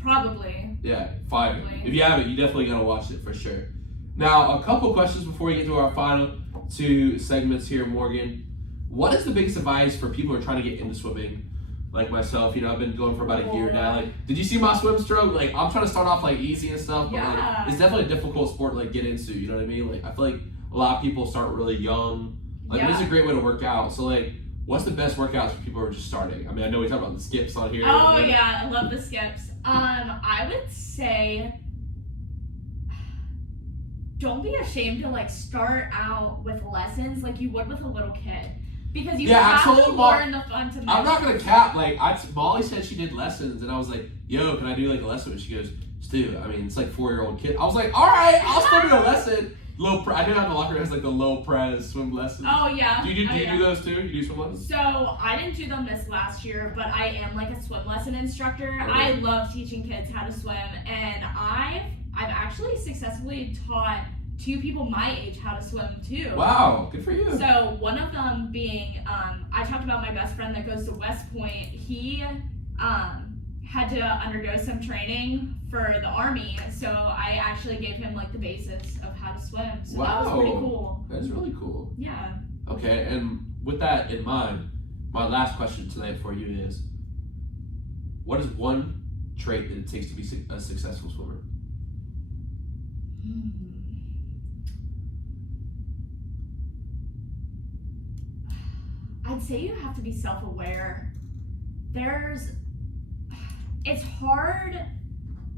Probably. Yeah, fire. Probably. If you haven't, you definitely gotta watch it for sure. Now, a couple questions before we get to our final two segments here, Morgan. What is the biggest advice for people who are trying to get into swimming? Like myself, you know, I've been going for about a year now. Like, did you see my swim stroke? Like, I'm trying to start off like easy and stuff, but like, it's definitely a difficult sport to like get into. You know what I mean? Like, I feel like a lot of people start really young. Like, this is a great way to work out. So, like, what's the best workouts for people who are just starting? I mean, I know we talked about the skips on here. Oh yeah, I love the skips. I would say, don't be ashamed to like start out with lessons like you would with a little kid. Because you have to learn the fundamentals. I'm not gonna cap. Like, Molly said she did lessons, and I was like, "Yo, can I do like a lesson?" And she goes, "Stu, I mean, it's like 4-year-old kid." I was like, "All right, I'll still do a lesson." I did have the locker has like the low press swim lessons. Oh yeah. Do you do those too? You do swim lessons? So I didn't do them this last year, but I am like a swim lesson instructor. Okay. I love teaching kids how to swim, and I've actually successfully taught 2 people my age how to swim too. Wow, good for you. So one of them being, I talked about my best friend that goes to West Point. He had to undergo some training for the Army, so I actually gave him like the basis of how to swim. So that was pretty cool. That's really cool. Yeah. Okay, and with that in mind, my last question tonight for you is, what is one trait that it takes to be a successful swimmer? I'd say you have to be self-aware. It's hard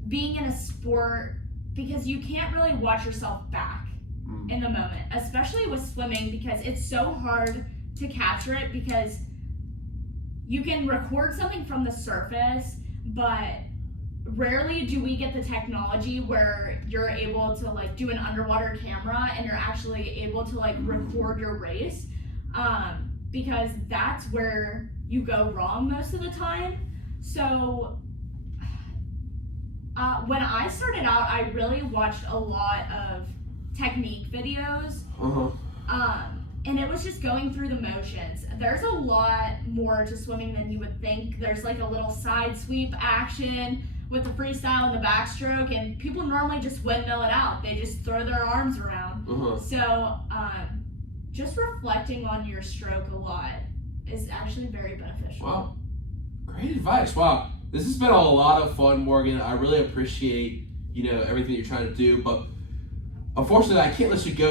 being in a sport because you can't really watch yourself back in the moment, especially with swimming because it's so hard to capture it because you can record something from the surface, but rarely do we get the technology where you're able to like do an underwater camera and you're actually able to like record your race. Because that's where you go wrong most of the time. So when I started out, I really watched a lot of technique videos. And it was just going through the motions. There's a lot more to swimming than you would think. There's like a little side sweep action with the freestyle and the backstroke, and people normally just windmill it out. They just throw their arms around. So just reflecting on your stroke a lot is actually very beneficial. Wow. Great advice. Wow. This has been a lot of fun, Morgan. I really appreciate, everything you're trying to do, but unfortunately I can't let you go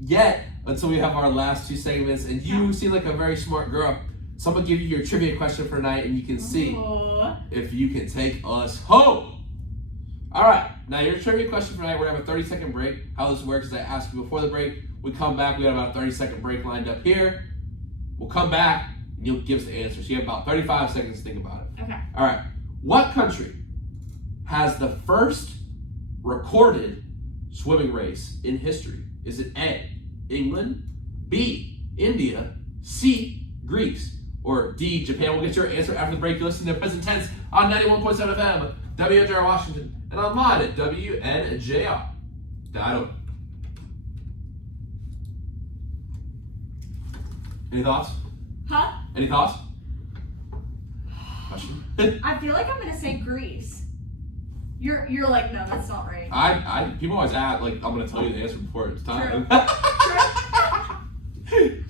yet until we have our last 2 segments, and you seem like a very smart girl. So I'm gonna give you your trivia question for tonight, and you can see if you can take us home. All right, now your trivia question for tonight, we're gonna have a 30-second break. How this works is I ask you before the break, we come back, we got about a 30-second break lined up here. We'll come back, and you'll give us the answer. So you have about 35 seconds to think about it. Okay. All right, what country has the first recorded swimming race in history? Is it A, England, B, India, C, Greece, or D, Japan? We'll get your answer after the break. You listen to Present Tense on 91.7 FM, WNJR Washington, and online at WNJR.org. Any thoughts? Huh? Any thoughts? Question? I feel like I'm gonna say Greece. You're like, no, that's not right. People always ask, like, I'm gonna tell you the answer before it's time. True.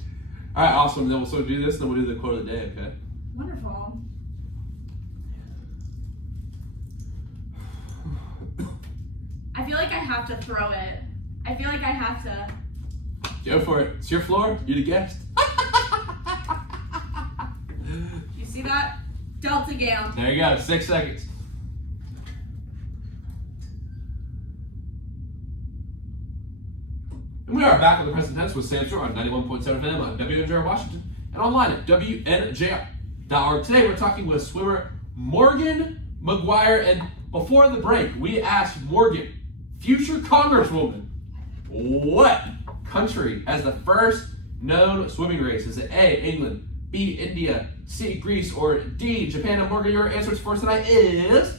All right, awesome. Then we'll do this, then we'll do the quote of the day, okay? Wonderful. I feel like I have to throw it. I feel like I have to. Go for it. It's your floor. You're the guest. You see that? Delta Gale. There you go. 6 seconds. And we are back with the present tense with Sam Stewart on 91.7 FM on WNJR Washington and online at WNJR.org. Today we're talking with swimmer Morgan McGuire, and before the break we asked Morgan, future Congresswoman, what country has the first known swimming race? Is it A, England, B, India, C, Greece, or D, Japan? And Morgan, your answers for tonight is?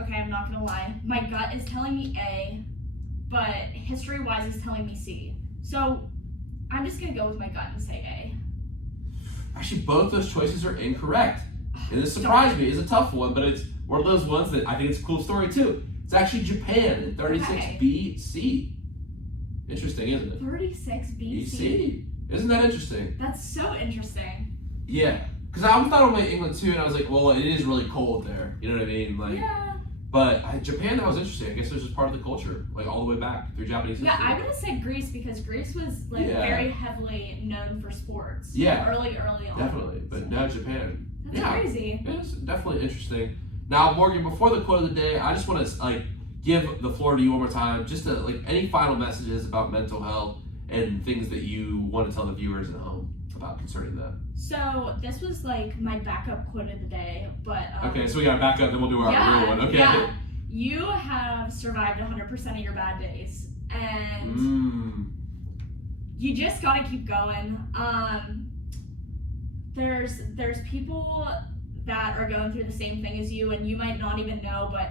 Okay, I'm not gonna lie. My gut is telling me A, but history-wise is telling me C. So I'm just gonna go with my gut and say A. Actually, both those choices are incorrect. And this surprised me. It's a tough one, but it's one of those ones that I think it's a cool story too. It's actually Japan in 36 BC. Interesting, isn't it? 36 BC? BC. Isn't that interesting? That's so interesting. Yeah. Because I thought about England too, and I was like, well, it is really cold there. You know what I mean? Like, yeah. But Japan, that was interesting. I guess it was just part of the culture, like all the way back through Japanese history. Yeah, I would have said Greece because Greece was like very heavily known for sports. Yeah. Early on. Definitely. But now Japan. That's crazy. It's definitely interesting. Now, Morgan, before the quote of the day, I just want to give the floor to you one more time. Just to any final messages about mental health and things that you want to tell the viewers at home about concerning that. So this was my backup quote of the day, but okay, so we got to back up, then we'll do our real one. Okay. Yeah. You have survived 100% of your bad days, and you just gotta keep going. There's people that are going through the same thing as you, and you might not even know, but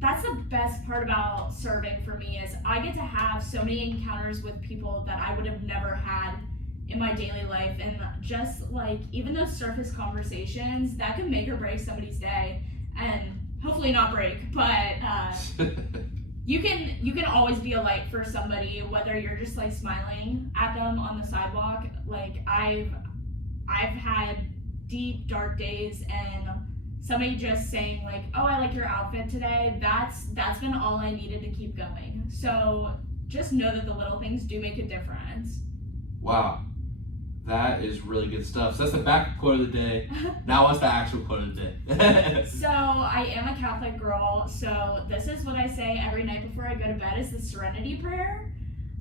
that's the best part about serving for me is I get to have so many encounters with people that I would have never had in my daily life, and just even those surface conversations that can make or break somebody's day, and hopefully not break, but you can always be a light for somebody, whether you're just smiling at them on the sidewalk. I've had deep dark days, and somebody just saying oh, I like your outfit today, that's been all I needed to keep going. So just know that the little things do make a difference. Wow. That is really good stuff. So that's the back quote of the day. Now what's the actual quote of the day? So I am a Catholic girl, so this is what I say every night before I go to bed is the Serenity Prayer.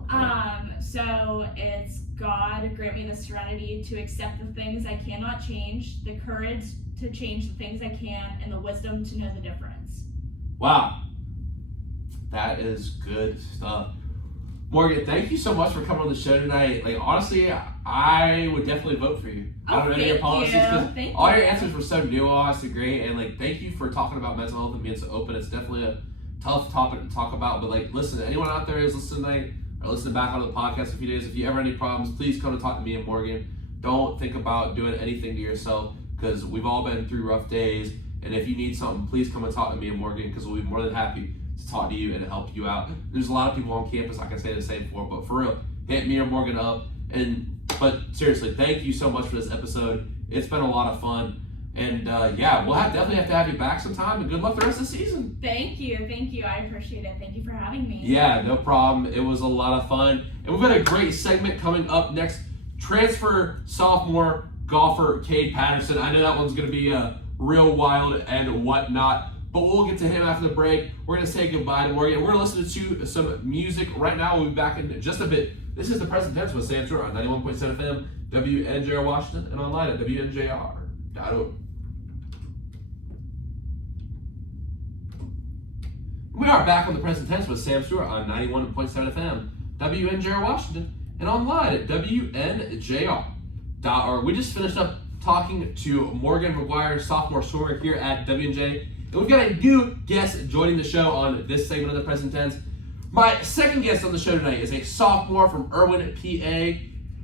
Okay. So it's, God, grant me the serenity to accept the things I cannot change, the courage to change the things I can, and the wisdom to know the difference. Wow. That is good stuff. Morgan, thank you so much for coming on the show tonight. Honestly, I would definitely vote for you. I don't know any of your policies because all your answers were so nuanced and great. And thank you for talking about mental health and being so open. It's definitely a tough topic to talk about. But listen, anyone out there who's listening tonight or listening back on the podcast in a few days, if you ever have any problems, please come and talk to me and Morgan. Don't think about doing anything to yourself because we've all been through rough days. And if you need something, please come and talk to me and Morgan because we'll be more than happy to talk to you and help you out. There's a lot of people on campus, I can say the same for, but for real, hit me or Morgan up. But seriously, thank you so much for this episode. It's been a lot of fun. And we'll definitely have to have you back sometime, and good luck the rest of the season. Thank you. I appreciate it. Thank you for having me. Yeah, no problem. It was a lot of fun. And we've got a great segment coming up next. Transfer sophomore golfer Cade Patterson. I know that one's going to be real wild and whatnot. But we'll get to him after the break. We're going to say goodbye to Morgan. We're listening to some music right now. We'll be back in just a bit. This is the Present Tense with Sam Stewart on 91.7 FM, WNJR Washington, and online at WNJR.org. We are back on the Present Tense with Sam Stewart on 91.7 FM, WNJR Washington, and online at WNJR.org. We just finished up talking to Morgan McGuire, sophomore swimmer here at WNJ. And we've got a new guest joining the show on this segment of the Present Tense. My second guest on the show tonight is a sophomore from Irwin, PA.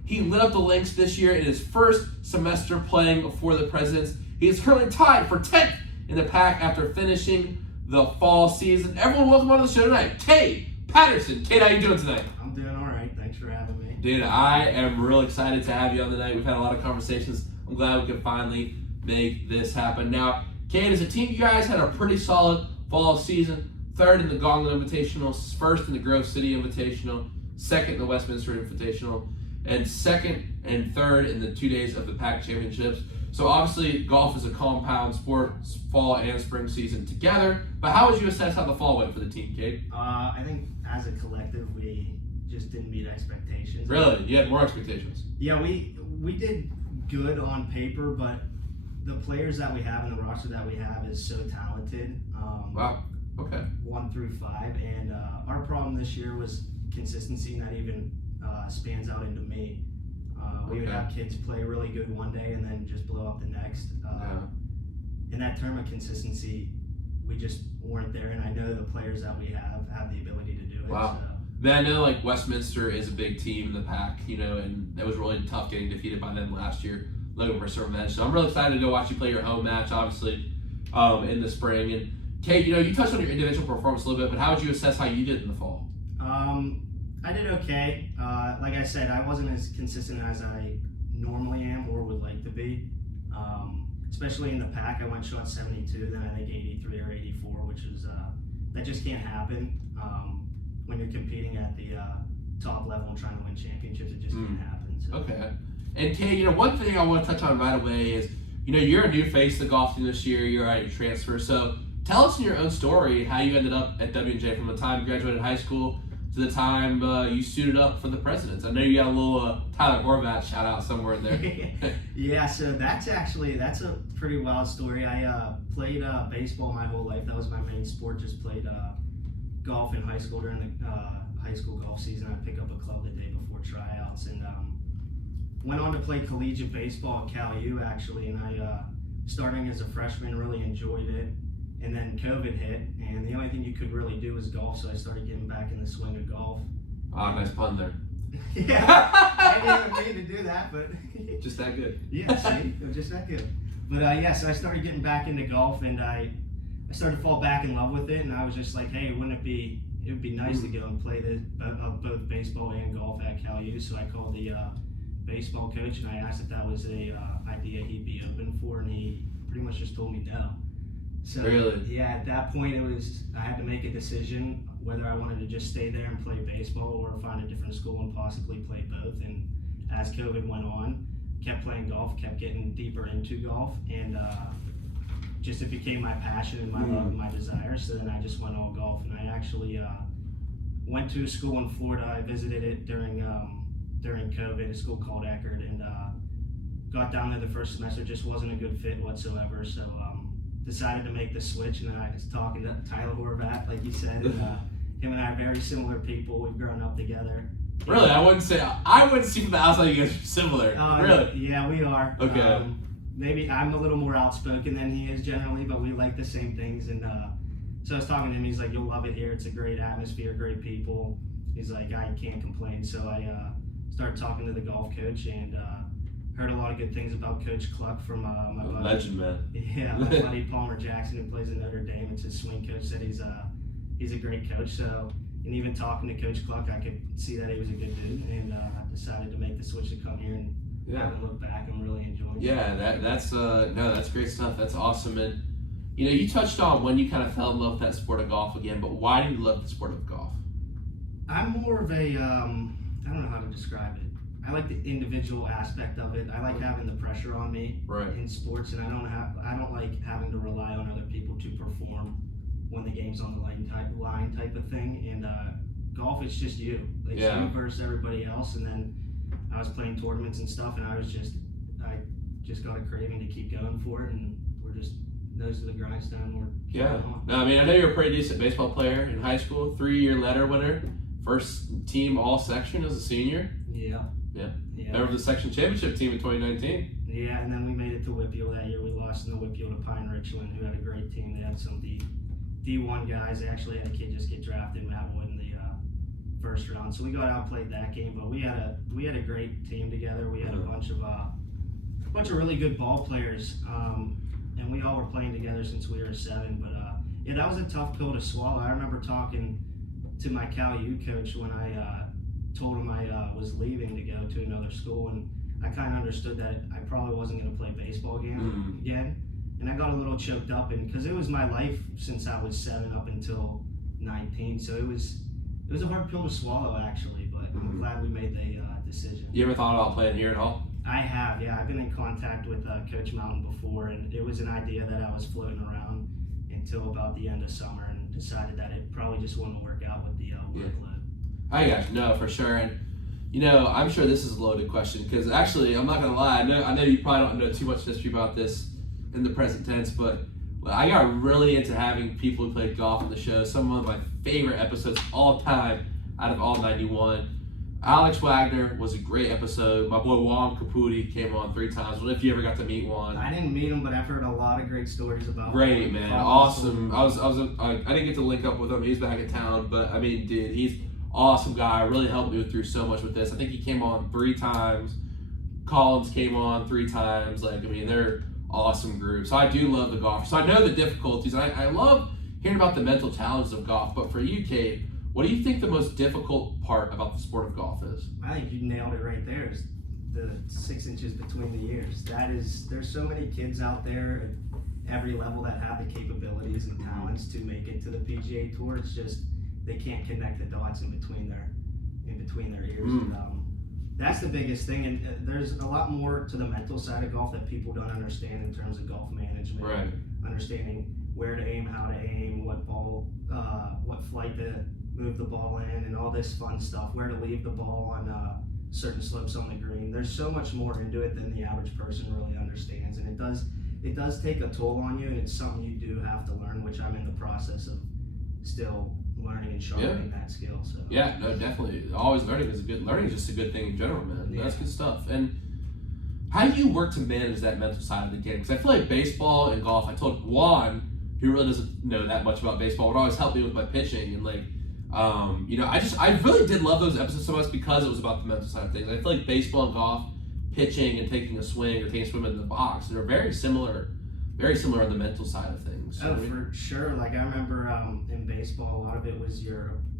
He lit up the Lynx this year in his first semester playing for the Presidents. He is currently tied for 10th in the pack after finishing the fall season. Everyone, welcome on to the show tonight, Cade Patterson. Cade, how you doing tonight? I'm doing all right. Thanks for having me. Dude, I am real excited to have you on tonight. We've had a lot of conversations. I'm glad we could finally make this happen. Now, Cade, as a team, you guys had a pretty solid fall season. 3rd in the Gauntlet Invitational, 1st in the Grove City Invitational, 2nd in the Westminster Invitational, and 2nd and 3rd in the 2 days of the PAC Championships. So obviously, golf is a compound sport, fall and spring season together. But how would you assess how the fall went for the team, Cade? I think as a collective, we just didn't meet expectations. Really? You had more expectations? Yeah, we did good on paper, but the players that we have and the roster that we have is so talented. Wow. Okay. 1 through 5, and our problem this year was consistency, and that even spans out into me. We would have kids play really good one day and then just blow up the next. In that term of consistency, we just weren't there, and I know the players that we have the ability to do it. Wow. So. Man, I know like Westminster is a big team in the pack, and it was really tough getting defeated by them last year, looking for some revenge. So I'm really excited to go watch you play your home match, obviously, in the spring. And Cade, you touched on your individual performance a little bit, but how would you assess how you did in the fall? I did okay. Like I said, I wasn't as consistent as I normally am or would like to be. Especially in the pack, I went shot 72, then I think 83 or 84, which is that just can't happen when you're competing at the top level and trying to win championships. It just can't happen. So. Okay. And Cade, one thing I want to touch on right away is, you're a new face to the golf team this year. You're at your transfer, so tell us in your own story how you ended up at W&J from the time you graduated high school to the time you suited up for the Presidents. I know you got a little Tyler Horvath shout out somewhere in there. Yeah, so that's a pretty wild story. I played baseball my whole life. That was my main sport. Just played golf in high school during the high school golf season. I'd pick up a club the day before tryouts, and went on to play collegiate baseball at Cal U actually. And I starting as a freshman really enjoyed it. And then COVID hit, and the only thing you could really do was golf, so I started getting back in the swing of golf. Ah, nice pun there. Yeah, I didn't even mean to do that, but... Just that good. Yeah, see? It was just that good. But so I started getting back into golf, and I started to fall back in love with it, and I was just like, hey, it would be nice to go and play both baseball and golf at Cal U, so I called the baseball coach, and I asked if that was a idea he'd be open for, and he pretty much just told me no. So really? Yeah, at that point I had to make a decision whether I wanted to just stay there and play baseball or find a different school and possibly play both. And as COVID went on, kept playing golf, kept getting deeper into golf, and just it became my passion and my love and my desire. So then I just went all golf, and I actually went to a school in Florida. I visited it during COVID, a school called Eckerd, and got down there the first semester. Just wasn't a good fit whatsoever. So. Decided to make the switch, and then I was talking to Tyler Horvath, like you said, and him and I are very similar people. We've grown up together. Really? I wouldn't see from the outside you guys are similar. Really? Yeah, we are. Okay. Maybe I'm a little more outspoken than he is generally, but we like the same things. And so I was talking to him, he's like, you'll love it here. It's a great atmosphere, great people. He's like, I can't complain. So I started talking to the golf coach, and heard a lot of good things about Coach Cluck from my buddy. Legend, man. Yeah, my buddy Palmer Jackson, who plays at Notre Dame. It's his swing coach. Said he's a great coach. So, and even talking to Coach Cluck, I could see that he was a good dude, and I decided to make the switch to come here and haven't looked back and really enjoying it. Yeah, that's great stuff. That's awesome. And you touched on when you kind of fell in love with that sport of golf again, but why do you love the sport of golf? I'm more of a I don't know how to describe it. I like the individual aspect of it. I like having the pressure on me in sports, and I don't like having to rely on other people to perform when the game's on the line type of thing. And golf, it's just you. It's you versus everybody else. And then I was playing tournaments and stuff, and I just got a craving to keep going for it, and we're just nose to the grindstone. No, I mean, I know you're a pretty decent baseball player in high school, 3-year letter winner, first team all section as a senior. Yeah. Member of the section championship team in 2019. Yeah, and then we made it to Whitfield that year. We lost in the Whitfield to Pine Richland, who had a great team. They had some D1 guys. They actually had a kid just get drafted, Matt Wood, in first round. So we got out, played that game, but we had a great team together. We had a bunch of really good ball players, and we all were playing together since we were 7. But yeah, that was a tough pill to swallow. I remember talking to my Cal U coach when I told him I was leaving to go to another school, and I kind of understood that I probably wasn't going to play baseball again. And I got a little choked up, and because it was my life since I was 7 up until 19, so it was a hard pill to swallow actually. But I'm glad we made the decision. You ever thought about playing here at all? I have, yeah. I've been in contact with Coach Mountain before, and it was an idea that I was floating around until about the end of summer, and decided that it probably just wouldn't work out with the workload. I got you. No, for sure. And I'm sure this is a loaded question because actually, I'm not gonna lie. I know you probably don't know too much history about this in the present tense, but I got really into having people who played golf on the show. Some of my favorite episodes all time out of all 91. Alex Wagner was a great episode. My boy Juan Caputi came on 3 times. Well, if you ever got to meet Juan, I didn't meet him, but I've heard a lot of great stories about. Great man, awesome. I didn't get to link up with him. He's back in town, but I mean, dude, he's awesome guy. Really helped me through so much with this. I think he came on 3 times. Collins came on 3 times. They're awesome group. So I do love the golf. So I know the difficulties. I love hearing about the mental challenges of golf. But for you, Cade, what do you think the most difficult part about the sport of golf is? I think you nailed it right there. Is the 6 inches between the ears. There's so many kids out there at every level that have the capabilities and talents to make it to the PGA Tour. It's just they can't connect the dots in between their ears. And, that's the biggest thing, and there's a lot more to the mental side of golf that people don't understand in terms of golf management. Right. Understanding where to aim, how to aim, what flight to move the ball in, and all this fun stuff. Where to leave the ball on certain slopes on the green. There's so much more into it than the average person really understands, and it does take a toll on you, and it's something you do have to learn, which I'm in the process of still learning and sharpening that skill. So yeah, no, definitely. Always learning is just a good thing in general, man. Yeah. That's good stuff. And how do you work to manage that mental side of the game? Because I feel like baseball and golf, I told Juan, who really doesn't know that much about baseball, would always help me with my pitching. And I really did love those episodes so much because it was about the mental side of things. I feel like baseball and golf, pitching and taking a swing or taking a swim in the box, they're very similar on the mental side of things. Oh, for sure. Like I remember in baseball, a lot of it was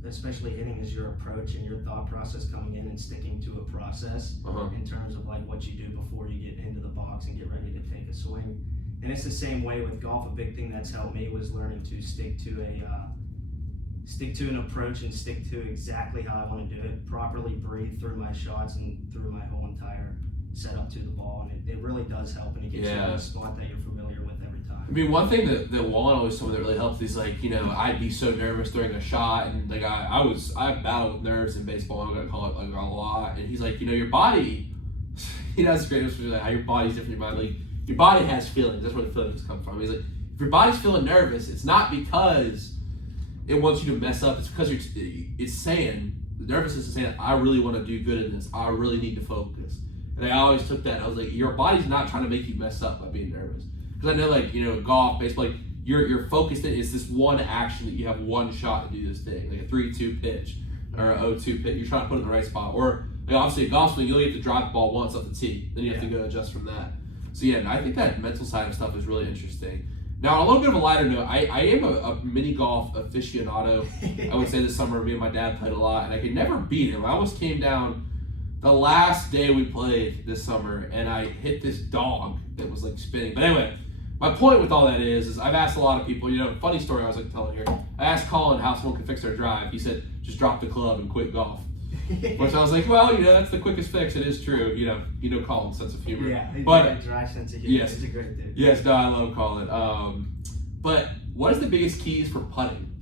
especially hitting, is your approach and your thought process coming in and sticking to a process in terms of like what you do before you get into the box and get ready to take a swing. And it's the same way with golf. A big thing that's helped me was learning to stick to an approach and stick to exactly how I want to do it. Properly breathe through my shots and through my whole entire setup to the ball, and it really does help, and it gets you in a spot that you're familiar with every time. I mean, one thing that Juan always told me that really helps is I'd be so nervous during a shot, and I battled with nerves in baseball. I'm gonna call it a lot, and he's like, your body, he has great explanation like how your body's different from your mind. Like your body has feelings. That's where the feelings come from. He's like, if your body's feeling nervous, it's not because it wants you to mess up. It's because it's saying the nervousness is saying, I really want to do good in this. I really need to focus. And I always took that. I was like, your body's not trying to make you mess up by being nervous. Because I know, golf, baseball, you're focused in, it's this one action that you have one shot to do this thing, like a 3-2 pitch or a 0-2 pitch. You're trying to put it in the right spot. Or obviously a golf swing, you only have to drive the ball once off the tee. Then you have to go adjust from that. So yeah, I think that mental side of stuff is really interesting. Now, on a little bit of a lighter note, I am a mini golf aficionado. I would say this summer, me and my dad played a lot, and I could never beat him. I almost came down the last day we played this summer, and I hit this dog that was spinning. But anyway, my point with all that is I've asked a lot of people, funny story I was telling here. I asked Colin how someone could fix their drive. He said, just drop the club and quit golf. Which I was like, well, that's the quickest fix. It is true. Colin's sense of humor. Yeah, he's got a dry sense of humor. Yes, he's a great dude. Yes, no, I love Colin. But what is the biggest keys for putting?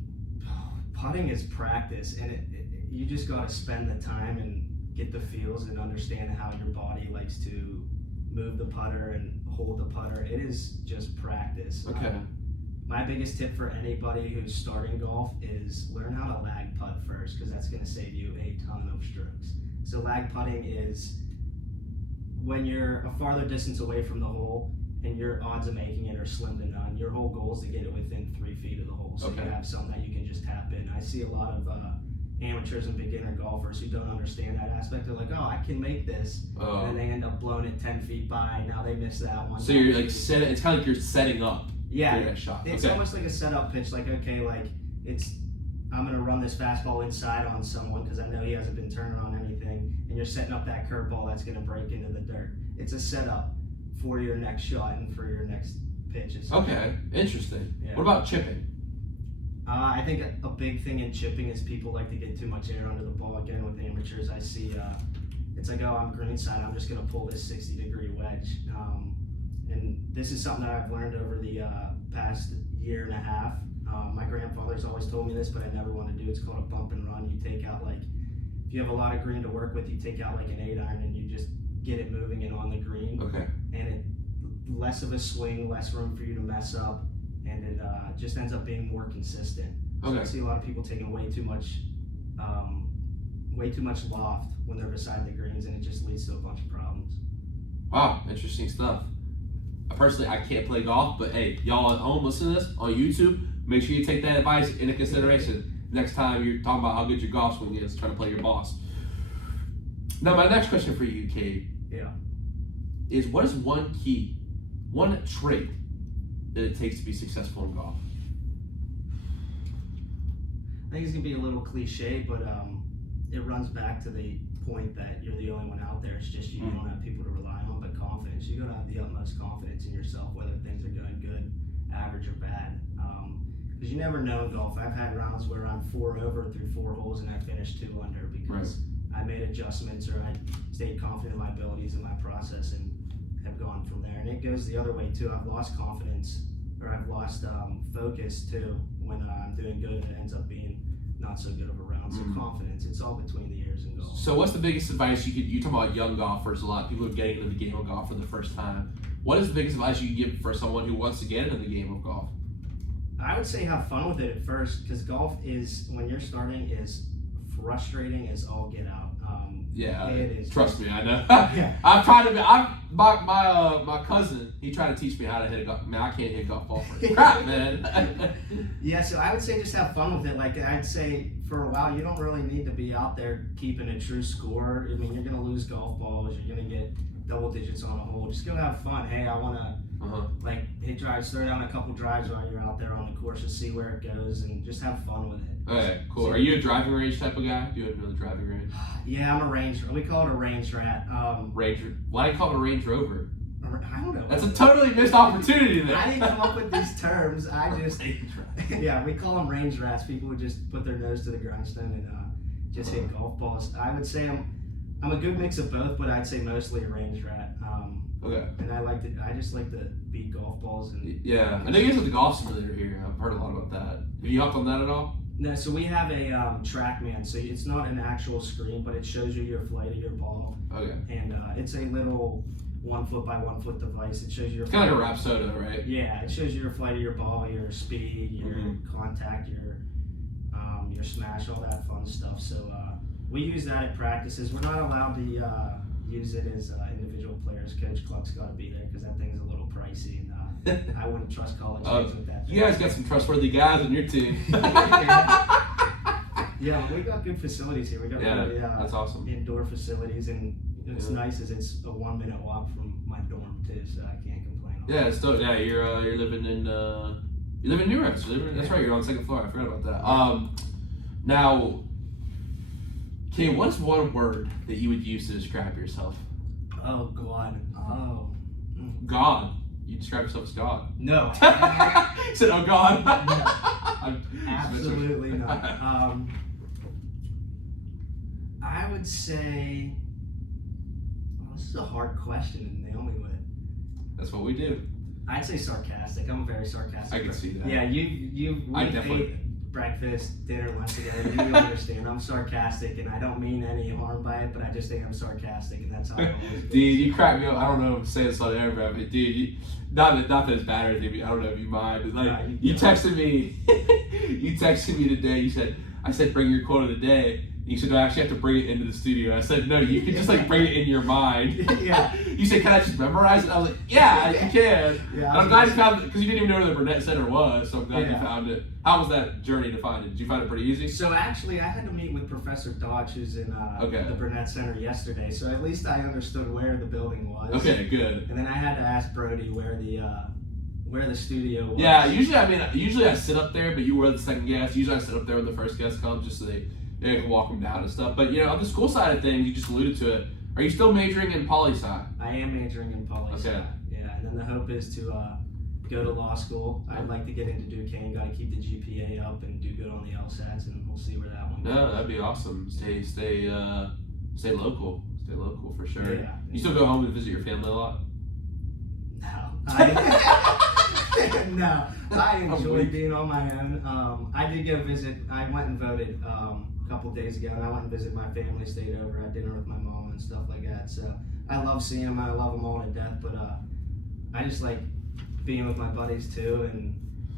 Putting is practice, and you just got to spend the time and get the feels and understand how your body likes to move the putter and hold the putter. It is just practice. Okay. My biggest tip for anybody who's starting golf is learn how to lag putt first, because that's going to save you a ton of strokes. So lag putting is when you're a farther distance away from the hole and your odds of making it are slim to none. Your whole goal is to get it within 3 feet of the hole, so you have something that you can just tap in. I see a lot of amateurs and beginner golfers who don't understand that aspect. They're like, oh, I can make this, and then they end up blowing it 10 feet by. Now they miss that one. So you're like it's kind of like you're setting up. Yeah, for your next shot. It's almost like a setup pitch. Like, okay, like I'm gonna run this fastball inside on someone because I know he hasn't been turning on anything, and you're setting up that curveball that's gonna break into the dirt. It's a setup for your next shot and for your next pitch. Okay, interesting. Yeah. What about chipping? I think a big thing in chipping is people like to get too much air under the ball. Again, with amateurs, I see it's like, oh, I'm greenside, I'm just going to pull this 60-degree wedge. And this is something that I've learned over the past year and a half. My grandfather's always told me this, but I never want to do it. It's called a bump and run. You take out, like, if you have a lot of green to work with, you take out like an 8-iron and you just get it moving and on the green. Okay. And it less of a swing, less room for you to mess up, and it just ends up being more consistent. Okay. So I see a lot of people taking way too much loft when they're beside the greens, and it just leads to a bunch of problems. Wow, interesting stuff. Personally, I can't play golf, but hey, y'all at home listen to this on YouTube, make sure you take that advice into consideration next time you're talking about how good your golf swing is, trying to play your boss. Now, my next question for you, Cade, is what is one trait that it takes to be successful in golf? I think it's gonna be a little cliche, but it runs back to the point that you're the only one out there. It's just you don't have people to rely on, but confidence. You gotta have the utmost confidence in yourself, whether things are going good, average, or bad. Because you never know in golf. I've had rounds where I'm 4 over through 4 holes and I finished 2 under because I made adjustments or I stayed confident in my abilities and my process and have gone from there. And it goes the other way too. I've lost confidence or I've lost focus too when I'm doing good and it ends up being not so good of a round. So confidence, it's all between the ears in golf. So what's the biggest advice you talk about young golfers a lot, people who are getting into the game of golf for the first time. What is the biggest advice you can give for someone who wants to get into the game of golf? I would say have fun with it at first, because golf is, when you're starting, is frustrating as all get out. Yeah, it is. Trust me, I know. Yeah. I'm trying to. My cousin. He tried to teach me how to hit a golf. Man, I can't hit golf ball for crap, man. Yeah, so I would say just have fun with it. Like I'd say for a while, you don't really need to be out there keeping a true score. I mean, you're gonna lose golf balls. You're gonna get double digits on a hole. Just go have fun. Hey, I wanna like hit drives, throw down a couple drives while you're out there on the course to see where it goes, and just have fun with it. Okay, cool. So, are you a driving range type of guy? Do you have another driving range? Yeah, I'm a range. We call it a range rat. Ranger. Why do you call it a Range Rover? I don't know. That's a totally missed opportunity there. I didn't come up with these terms. I just yeah, we call them range rats. People who just put their nose to the grindstone and just hit golf balls. I would say I'm a good mix of both, but I'd say mostly a range rat. Okay. And I just like to beat golf balls and yeah. I know you guys have the golf simulator here. I've heard a lot about that. Have you hopped on that at all? No, so we have a TrackMan. So it's not an actual screen, but it shows you your flight of your ball. Okay. And it's a little 1 foot by 1 foot device. It shows your it's kind of like a Rapsodo, right? Yeah, it shows you your flight of your ball, your speed, your contact, your smash, all that fun stuff. So we use that at practices. We're not allowed to use it as individual players. Coach Cluck's got to be there because that thing's a little pricey, and I wouldn't trust college kids with that thing. You guys got some trustworthy guys on your team. Yeah, we got good facilities here. We got really, that's awesome. Indoor facilities, and it's nice as it's a 1 minute walk from my dorm too, so I can't complain. Yeah, it's still you're living in you live in New York. That's right. You're on the 2nd floor. I forgot about that. Now, Kay, what's one word that you would use to describe yourself? Oh God. Oh. God. You describe yourself as God. No. You said, oh God. No. Absolutely not. I would say, this is a hard question to nail me with. That's what we do. I'd say sarcastic. I'm a very sarcastic I can person. see that. Yeah, we ate breakfast, dinner, lunch together. You understand. I'm sarcastic, and I don't mean any harm by it, but I just think I'm sarcastic, and that's how I always Dude, you crack me up. I don't know if I'm saying this on air, but dude, not that it's bad or anything. I don't know if you mind. But like, you texted me. You texted me today. I said, bring your quote of the day. You said, "No, I actually have to bring it into the studio." I said, "No, you can just like bring it in your mind." Yeah. You said, "Can I just memorize it?" I was like, "Yeah, you can." Yeah, And I'm glad you found it because you didn't even know where the Burnett Center was, so I'm glad you found it. How was that journey to find it? Did you find it pretty easy? So actually, I had to meet with Professor Dodge, who's in the Burnett Center yesterday. So at least I understood where the building was. Okay, good. And then I had to ask Brody where the studio was. Yeah, usually I sit up there, but you were the second guest. Usually I sit up there when the first guest comes, just so they can walk them down and stuff. But on the school side of things, you just alluded to it. Are you still majoring in poli-sci? I am majoring in poli-sci. Okay. Yeah, and then the hope is to go to law school. I'd like to get into Duquesne. Got to keep the GPA up and do good on the LSATs, and we'll see where that one goes. No, that'd be awesome. Stay local. Stay local for sure. Yeah. You still go home and visit your family a lot? No, I enjoy being on my own. I did go visit. I went and voted a couple days ago, and I went and visited my family. Stayed over, had dinner with my mom and stuff like that. So I love seeing them. I love them all to death. But I just like being with my buddies too. And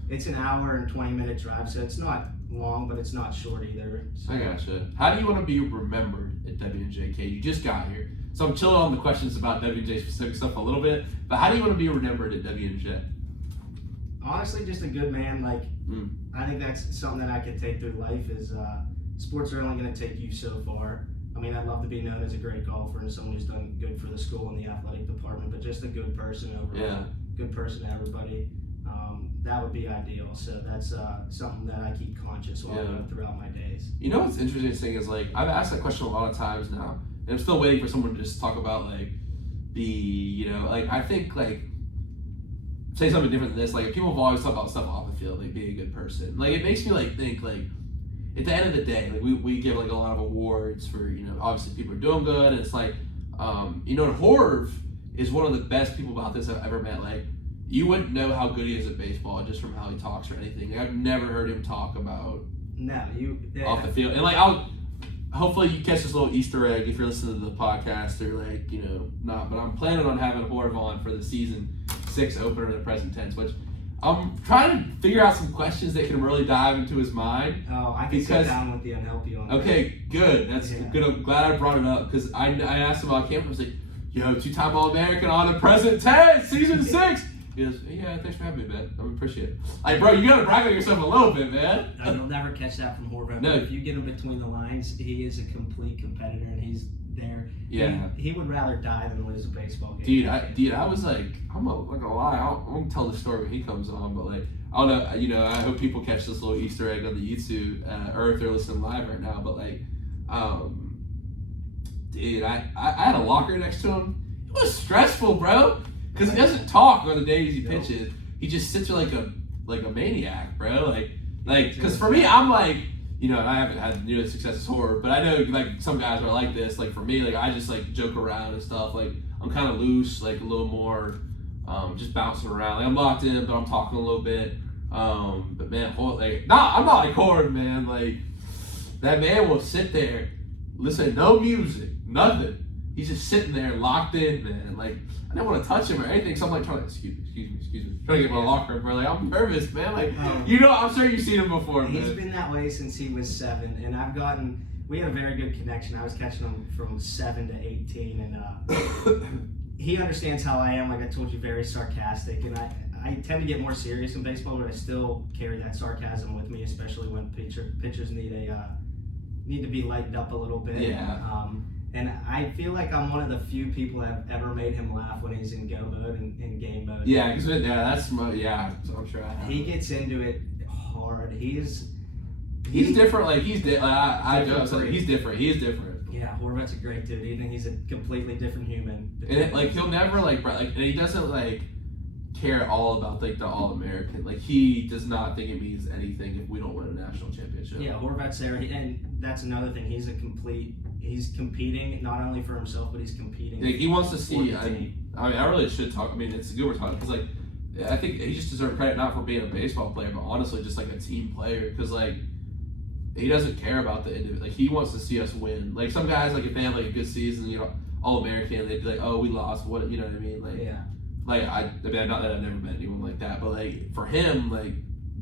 it's an hour and 20-minute drive, so it's not long, but it's not short either. So. I gotcha. How do you want to be remembered at WNJK? You just got here, so I'm chilling on the questions about WNJ specific stuff a little bit. But how do you want to be remembered at WNJ? Honestly, just a good man. I think that's something that I could take through life is sports are only going to take you so far. I mean, I'd love to be known as a great golfer and someone who's done good for the school and the athletic department, but just a good person overall. Yeah. Good person to everybody. That would be ideal. So that's something that I keep conscious of throughout my days. You know what's interesting is I've asked that question a lot of times now, and I'm still waiting for someone to just talk about I think say something different than this. People have always talked about stuff off the field, being a good person. It makes me think at the end of the day, we give a lot of awards for obviously people are doing good, and it's Horv is one of the best people about this I've ever met. You wouldn't know how good he is at baseball just from how he talks or anything. I've never heard him talk about off the field. And hopefully you catch this little Easter egg if you're listening to the podcast or not. But I'm planning on having Horv on for the season 6 opener in the present tense, which I'm trying to figure out some questions that can really dive into his mind. Oh, I can sit down with you and help you on that. Okay, good. That's good. I'm glad I brought it up because I asked him on camera. I was like, "Yo, 2-time All-American on the present tense, season 6." He goes, "Yeah, thanks for having me, man. I appreciate it." Bro, you gotta brag on yourself a little bit, man. You'll never catch that from Horvath. No. If you get him between the lines, he is a complete competitor, and he's there. Yeah. He would rather die than lose a baseball game. Dude, I was I'm not gonna lie. I won't tell the story when he comes on, but I don't know. I hope people catch this little Easter egg on the YouTube, or if they're listening live right now. But dude, I had a locker next to him. It was stressful, bro. Because he doesn't talk on the days he pitches. He just sits there like a maniac, bro. Because for me, I'm and I haven't had nearly success as Horror, but I know some guys are like this. For me, I just joke around and stuff. I'm kind of loose, a little more, just bouncing around. I'm locked in, but I'm talking a little bit. But man, I'm not like Horror, man. That man will sit there, listen, no music, nothing. He's just sitting there locked in, man. I don't want to touch him or anything, so I'm trying to, excuse me. Trying to get my locker, bro. I'm nervous, man. I'm sure you've seen him before, man. He's been that way since he was 7, and we had a very good connection. I was catching him from 7 to 18, and he understands how I am. Like I told you, very sarcastic, and I tend to get more serious in baseball, but I still carry that sarcasm with me, especially when pitchers need to be lightened up a little bit. Yeah. And I feel like I'm one of the few people that have ever made him laugh when he's in go mode and in game mode. Yeah, because I'm sure I have. He gets into it hard. He's different. He's different. He's different. He is different. Yeah, Horvath's a great dude. Even he's a completely different human. And he'll never and he doesn't care all about the All-American. He does not think it means anything if we don't win a national championship. Yeah, Horvath's there, and that's another thing. He's competing not only for himself, but he's competing. He wants to see. I really should talk. It's good we're talking because I think he just deserves credit not for being a baseball player, but honestly just a team player. Because he doesn't care about the individual. He wants to see us win. Some guys if they have a good season, All-American, they'd be oh, we lost. What, you know what I mean? Yeah. Not that I've never met anyone like that, but for him,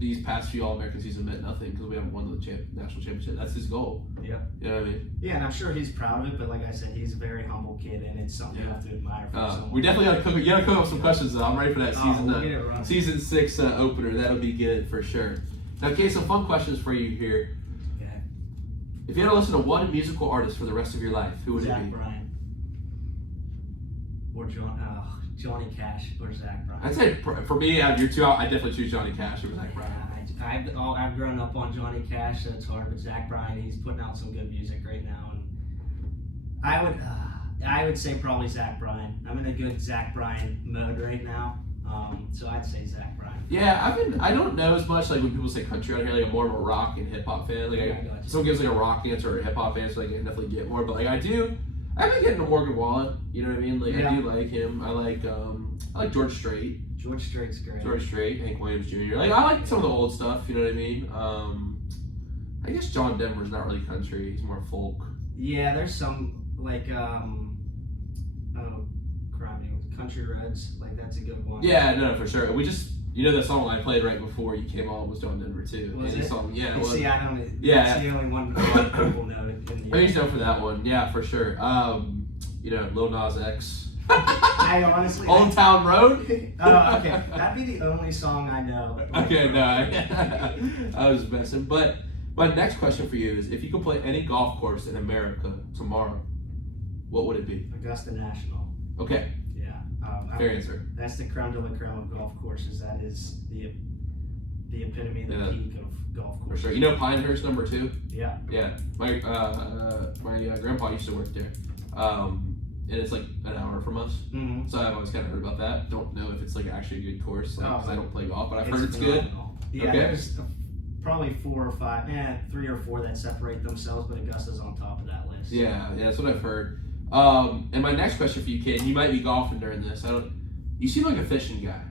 these past few All-American seasons meant nothing because we haven't won the national championship. That's his goal. Yep. You know what I mean? Yeah, and I'm sure he's proud of it, but like I said, he's a very humble kid, and it's something you have to admire for someone. We definitely gotta cook up some questions, though. I'm ready for that we'll season 6 opener. That'll be good for sure. Now, okay, some fun questions for you here. Okay. If you had to listen to one musical artist for the rest of your life, who would it be? Zach Bryan. Or Johnny Cash or Zach Bryan. I'd say for me, out of your two, I definitely choose Johnny Cash over Zach Bryan. I've grown up on Johnny Cash, so it's hard. But Zach Bryan, he's putting out some good music right now, and I would say probably Zach Bryan. I'm in a good Zach Bryan mode right now, so I'd say Zach Bryan. Yeah, I don't know as much like when people say country out here. Like I'm more of a rock and hip hop fan. Like someone gives like a rock answer or a hip hop answer, like I can definitely get more. But like I've been getting to Morgan McGuire. You know what I mean? Like I do like him. I like George Strait. George Strait's great. George Strait, Hank Williams Jr. Like I like some of the old stuff. You know what I mean? I guess John Denver's not really country. He's more folk. Yeah, there's some like Country Roads. Like that's a good one. Yeah, no, for sure. We just the song I played right before you came on was John Denver too. Was it? Song, yeah. See, I don't. Yeah, that's the only one a lot of people know. I used to know for that one. Yeah, for sure. Lil Nas X. I honestly. Old Town Road. Okay, that'd be the only song I know. Okay, no, I was messing. But my next question for you is: if you could play any golf course in America tomorrow, what would it be? Augusta National. Okay. Yeah. Fair answer. That's the creme de la creme of golf courses. That is the epitome, the peak of golf courses. For sure. You know Pinehurst number 2? Yeah. Yeah. My grandpa used to work there. And it's like an hour from us. Mm-hmm. So I've always kind of heard about that. Don't know if it's like actually a good course because I don't play golf, but I've heard it's good. Yeah, okay. There's probably 3 or 4 that separate themselves, but Augusta's on top of that list. Yeah, that's what I've heard. And my next question for you, Cade, you might be golfing during this. You seem like a fishing guy.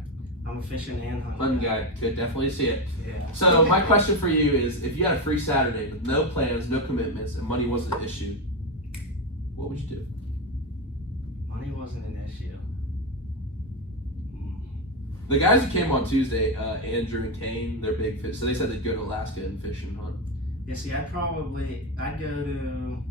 I'm a fishing and hunting guy. Could definitely see it. Yeah. So my question for you is, if you had a free Saturday with no plans, no commitments, and money wasn't an issue, what would you do? Money wasn't an issue. The guys who came on Tuesday, Andrew and Kane, they're big fish. So they said they'd go to Alaska and fish and hunt. Yeah, see, I'd probably go to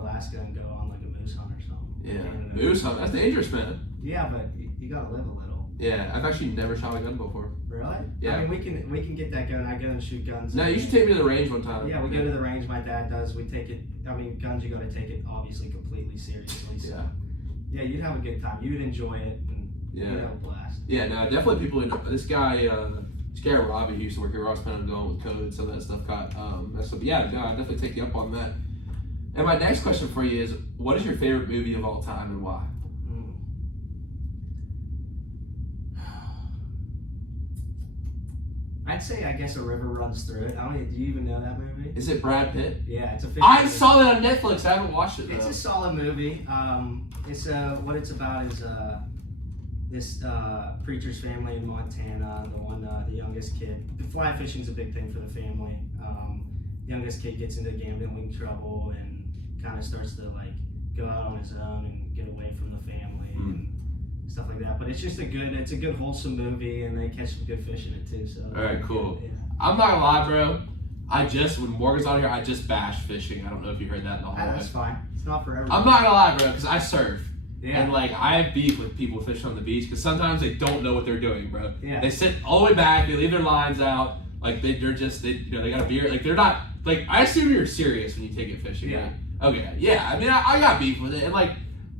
Alaska and go on like a moose hunt or something. Yeah, moose hunt. That's dangerous, man. Yeah, but you gotta live a little. Yeah, I've actually never shot a gun before. Really? Yeah. I mean, we can get that going. I go and shoot guns. No, you should take me to the range one time. Yeah, we go to the range. My dad does. We take it. I mean, guns, you got to take it obviously completely seriously. So. Yeah, you'd have a good time. You'd enjoy it, and you'd have a blast. Yeah, no, definitely people. This guy Robbie, who used to work here, I was planning on going with COVID. Some of that stuff got messed up. But yeah, no, I'd definitely take you up on that. And my next question for you is, what is your favorite movie of all time and why? I'd say, I guess, A River Runs Through It. Do you even know that movie? Is it Brad Pitt? Yeah, it's a I saw that on Netflix. I haven't watched it, though. It's a solid movie. What it's about is this preacher's family in Montana, the youngest kid. The fly fishing's a big thing for the family. Youngest kid gets into gambling trouble and kind of starts to like go out on his own and get away from the family and stuff like that. But it's just a good wholesome movie, and they catch some good fish in it too. So all right, cool. Yeah. I'm not gonna lie, bro. When Morgan's on here, I just bash fishing. I don't know if you heard that in the hallway. That's fine. It's not for everyone. I'm not gonna lie, bro, because I surf. Yeah. And like I have beef with people fishing on the beach because sometimes they don't know what they're doing, bro. Yeah. They sit all the way back, they leave their lines out, like they got a beer, like they're not like I assume you're serious when you take it fishing. Yeah. Right? Okay. Yeah. I mean I got beef with it, and like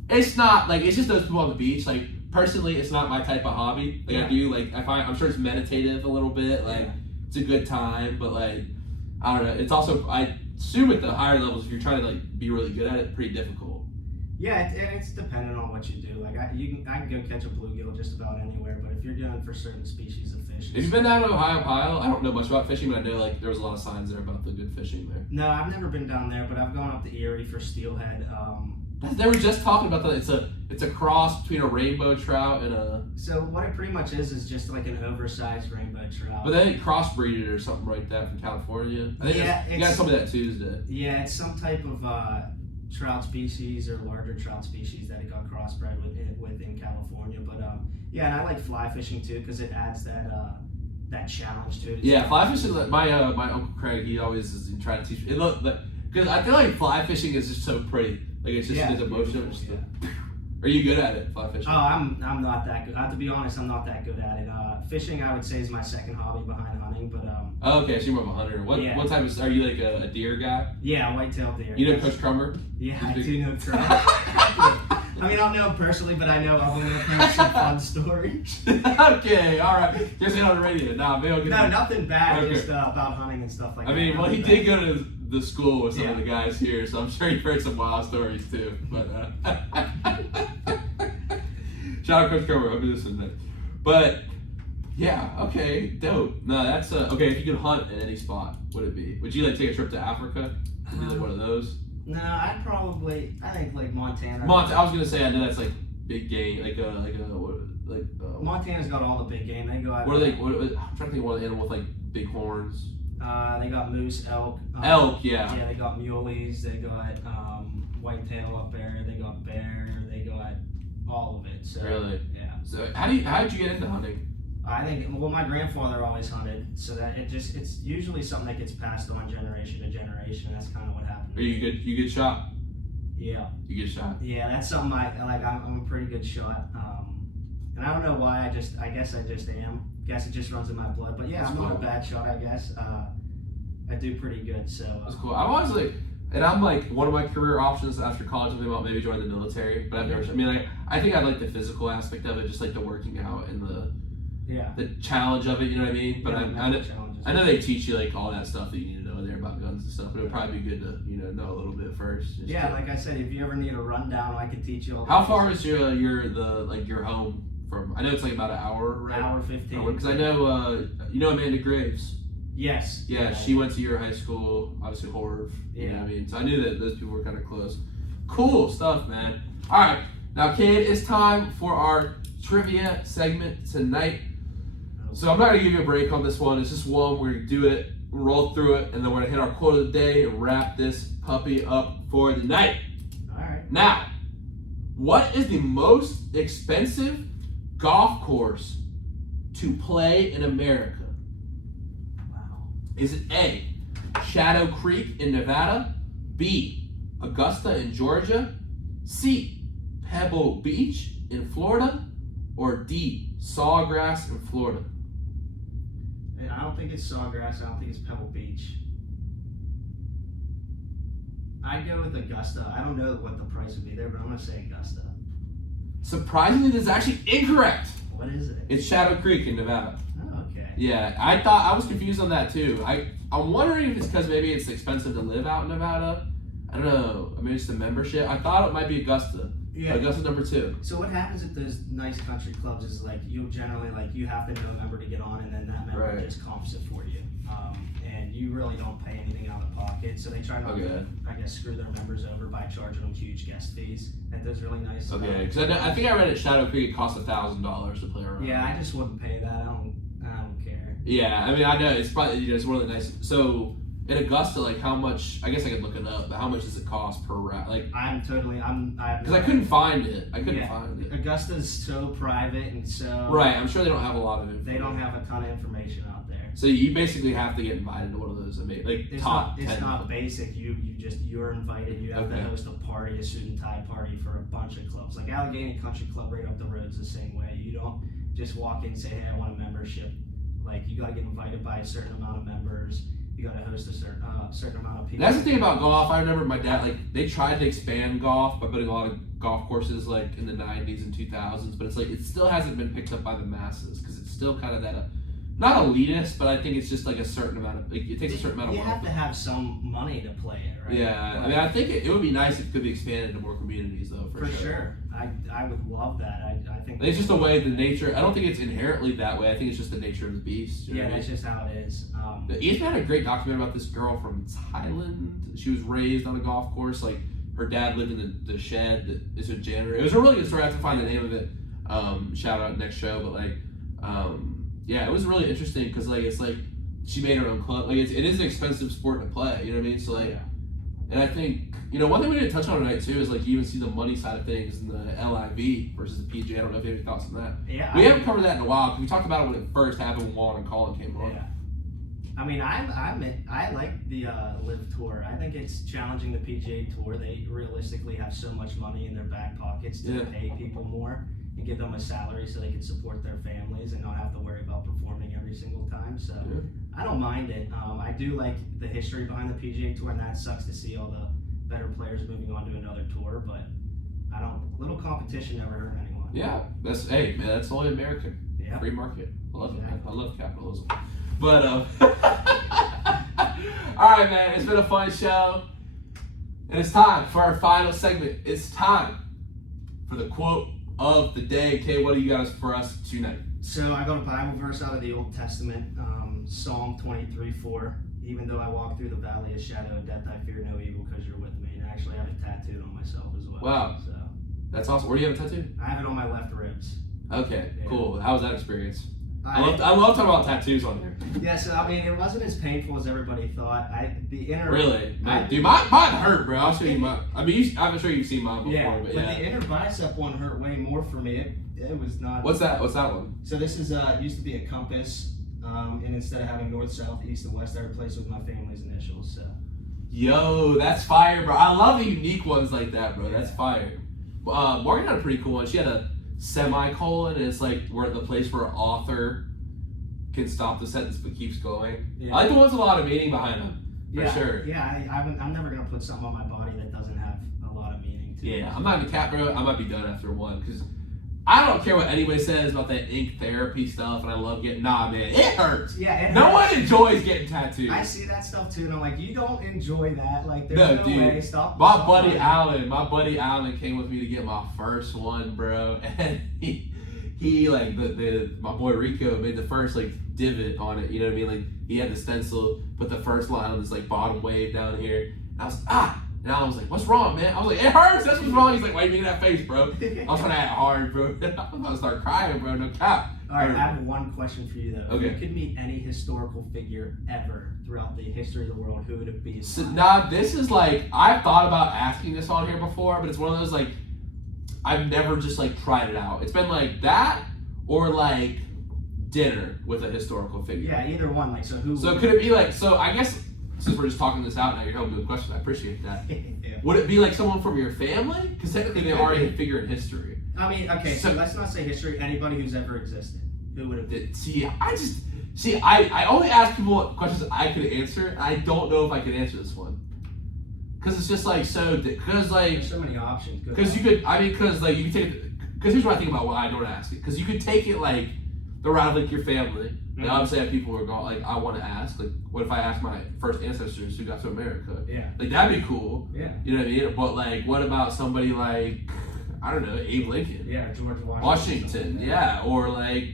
it's not like it's just those people on the beach. Like personally, it's not my type of hobby. Like I do like I'm sure it's meditative a little bit. Like it's a good time, but like I don't know. It's also I assume at the higher levels if you're trying to like be really good at it, pretty difficult. Yeah, it's dependent on what you do. Like I can go catch a bluegill just about anywhere, but if you're doing for certain species of fish. Have you been down to Ohio Pile? I don't know much about fishing, but I know like there was a lot of signs there about the good fishing there. No, I've never been down there, but I've gone up to Erie for steelhead. They were just talking about that. It's a cross between a rainbow trout and a. So what it pretty much is just like an oversized rainbow trout. But they crossbreeded it or something like that from California. I think you guys told me that Tuesday. Yeah, it's some type of trout species or larger trout species that it got crossbred with in California. But and I like fly fishing too because it adds that that challenge to it. Yeah, fly fishing. My Uncle Craig, he always is trying to teach me. Because I feel like fly fishing is just so pretty. Like it's just his emotion. Are you good at it, fly fishing? Oh, I'm not that good. To be honest, I'm not that good at it. Fishing, I would say, is my second hobby behind hunting. But Oh, okay, so you're more of a hunter. What type of? Are you like a deer guy? Yeah, white-tailed deer. You know Coach Crummer? Yeah, I do know Crummer. I mean, I don't know him personally, but I know of him. I've heard some fun stories. Okay, all right. Just on the radio. No, nothing bad. Okay. Just about hunting and stuff like that. I mean, well, he did go to the school with some of the guys here, so I'm sure you've heard some wild stories too. But shout out Coach Crummer. I'll be listening to that. But yeah, okay, dope. No, that's okay. If you could hunt in any spot, what would it be? Would you like take a trip to Africa? Would you like one of those? No, I think like Montana. I was gonna say, I know that's like big game, Montana's got all the big game. They go out. What are they? I'm trying to think of one of the animals with like big horns. They got moose, elk. Elk, yeah. Yeah, they got muleys. They got whitetail up there. They got bear. They got all of it. So, really? Yeah. So how did you get into hunting? I think, well, my grandfather always hunted, so that it's usually something that gets passed on generation to generation. That's kind of what happened. Are you good? You good shot? Yeah. You get shot? Yeah, that's something I'm a pretty good shot. And I don't know why. I guess I just am. Guess it just runs in my blood. But yeah, that's I'm not a bad shot. I guess I do pretty good. So that's cool. I'm always like. And I'm like, one of my career options after college, I'm thinking about maybe joining the military. But I've never. I mean, I think I like the physical aspect of it, just like the working out and the challenge of it. You know what I mean? But I know they teach you like all that stuff that you need to know there about guns and stuff. But it'd probably be good to know a little bit first. Yeah, like I said, if you ever need a rundown, I could teach you all. How far is your home from? I know it's like about an hour, right? Hour 15. Because I know you know Amanda Graves. Yes. Yeah, she went to your high school, obviously Horv. Yeah. You know what I mean? So I knew that those people were kind of close. Cool stuff, man. All right, now, Cade, it's time for our trivia segment tonight. So I'm not going to give you a break on this one. It's just one. We're going to do it, roll through it, and then we're going to hit our quote of the day and wrap this puppy up for the night. All right. Now, what is the most expensive golf course to play in America? Is it A, Shadow Creek in Nevada, B, Augusta in Georgia, C, Pebble Beach in Florida, or D, Sawgrass in Florida? I don't think it's Sawgrass. I don't think it's Pebble Beach. I'd go with Augusta. I don't know what the price would be there, but I'm going to say Augusta. Surprisingly, this is actually incorrect. What is it? It's Shadow Creek in Nevada. Okay. Yeah, I was confused on that too. I'm wondering if it's because maybe it's expensive to live out in Nevada. I don't know. Maybe it's the membership. I thought it might be Augusta. Yeah. Augusta number 2. So what happens at those nice country clubs is you generally you have to know a member to get on, and then that member just comps it for you. And you really don't pay anything out of pocket. So they try not to, I guess, screw their members over by charging them huge guest fees at those really nice. Okay, because I think I read at Shadow Creek it costs $1,000 to play around. Yeah, I just wouldn't pay that. I don't care. Yeah, I mean, I know it's probably it's one of the nice. So in Augusta, how much? I guess I could look it up. But how much does it cost per round? Because I couldn't find it. Find it. Augusta's so private and so right. I'm sure they don't have a lot of information. They don't have a ton of information out there. So you basically have to get invited to one of those. It's top. It's not basic. You're invited. You have to host a party, a suit and tie party for a bunch of clubs. Like Allegheny Country Club right up the road's the same way. You don't just walk in and say, hey, I want a membership. You got to get invited by a certain amount of members. You got to host a certain amount of people. That's the thing about golf. I remember my dad, they tried to expand golf by putting a lot of golf courses in the 90s and 2000s, but it still hasn't been picked up by the masses because it's still kind of that, not elitist, but I think it's just a certain amount of, it takes a certain amount of You have to have some money to play it, right? Yeah, I mean, I think it would be nice if it could be expanded to more communities, though, for sure. I would love that. I think it's just the way the nature. I don't think it's inherently that way. I think it's just the nature of the beast. You know that's just how it is. Ethan had a great documentary about this girl from Thailand. She was raised on a golf course. Her dad lived in the shed that is a janitor. It was a really good story. I have to find the name of it. Shout out next show. But yeah, it was really interesting because she made her own club. It is an expensive sport to play. You know what I mean? So and I think one thing we didn't touch on tonight too is like you even see the money side of things in the LIV versus the PGA. I don't know if you have any thoughts on that. Yeah, we haven't covered that in a while because we talked about it when it first happened when Wallen and Colin came on. Yeah. I mean, I like the Live Tour. I think it's challenging the PGA Tour. They realistically have so much money in their back pockets to pay people more and give them a salary so they can support their families and not have to worry about performing every single time. So I don't mind it. I do like the history behind the PGA Tour, and that sucks to see all the better players moving on to another tour. But little competition never hurt anyone. Yeah, that's only American. Yeah. Free market. I love it. I love capitalism. But all right, man. It's been a fun show, and it's time for our final segment. It's time for the quote of the day. Kay, what do you got for us tonight? So I got a Bible verse out of the Old Testament, Psalm 23:4. Even though I walk through the valley of shadow of death, I fear no evil because you're with me. And I actually have it tattooed on myself as well. Wow. So That's awesome. Where do you have a tattoo? I have it on my left ribs. Okay, Yeah. cool. How was that experience? I love talking about tattoos on here. Yeah, so I mean, it wasn't as painful as everybody thought. Really? Dude, mine hurt, bro. I'll show you mine. I mean, I'm sure you've seen mine before, Yeah, but the inner bicep one hurt way more for me. It was not. What's that one? So this is used to be a compass, and instead of having north, south, east, and west, I replaced it with my family's initials. So. Yo, that's fire, bro. I love the unique ones like that, bro. That's fire. Morgan had a pretty cool one. She had a semicolon, and it's like where the place where an author can stop the sentence but keeps going. Yeah. I like the ones with a lot of meaning behind them, for sure. Yeah, I'm never gonna put something on my body that doesn't have a lot of meaning to it. Yeah, I'm not in the cat, bro. I might be done after one because I don't care what anybody says about that ink therapy stuff, and I love getting. Nah, man, it hurts. Yeah, no one enjoys getting tattoos. I see that stuff too, and I'm like, you don't enjoy that. Like, there's no way. Stop. My buddy Alan came with me to get my first one, bro, and he like my boy Rico made the first like divot on it. You know what I mean? Like he had the stencil, put the first line on this like bottom wave down here. And I was and I was like, "What's wrong, man?" I was like, "It hurts. That's what's wrong." He's like, "Why you making that face, bro?" I was trying to act hard, bro. I was about to start crying, bro. No cap. All right, I have one question for you though. Okay. If you could meet any historical figure ever throughout the history of the world, who would it be? So, this is like I've thought about asking this on here before, but it's one of those like I've never just like tried it out. It's been like that or like dinner with a historical figure. Yeah, either one. Like, so who? So could it be like? So I guess since we're just talking this out now, you're helping me with questions. I appreciate that. Yeah. Would it be like someone from your family? Because technically they are a figure in history. I mean, okay, so let's not say history. Anybody who's ever existed, who would it be? I only ask people questions I could answer. And I don't know if I could answer this one. Because it's just like because like there's so many options. Because you could you could take it. Because here's what I think about why I don't ask it. Because you could take it like the route of like your family. Mm-hmm. And obviously I have people who are going like I want to ask like what if I ask my first ancestors who got to America? Yeah. Like that'd be cool. Yeah. You know what I mean? But like what about somebody like I don't know, Abe Lincoln. Yeah, George Washington. Yeah. Or like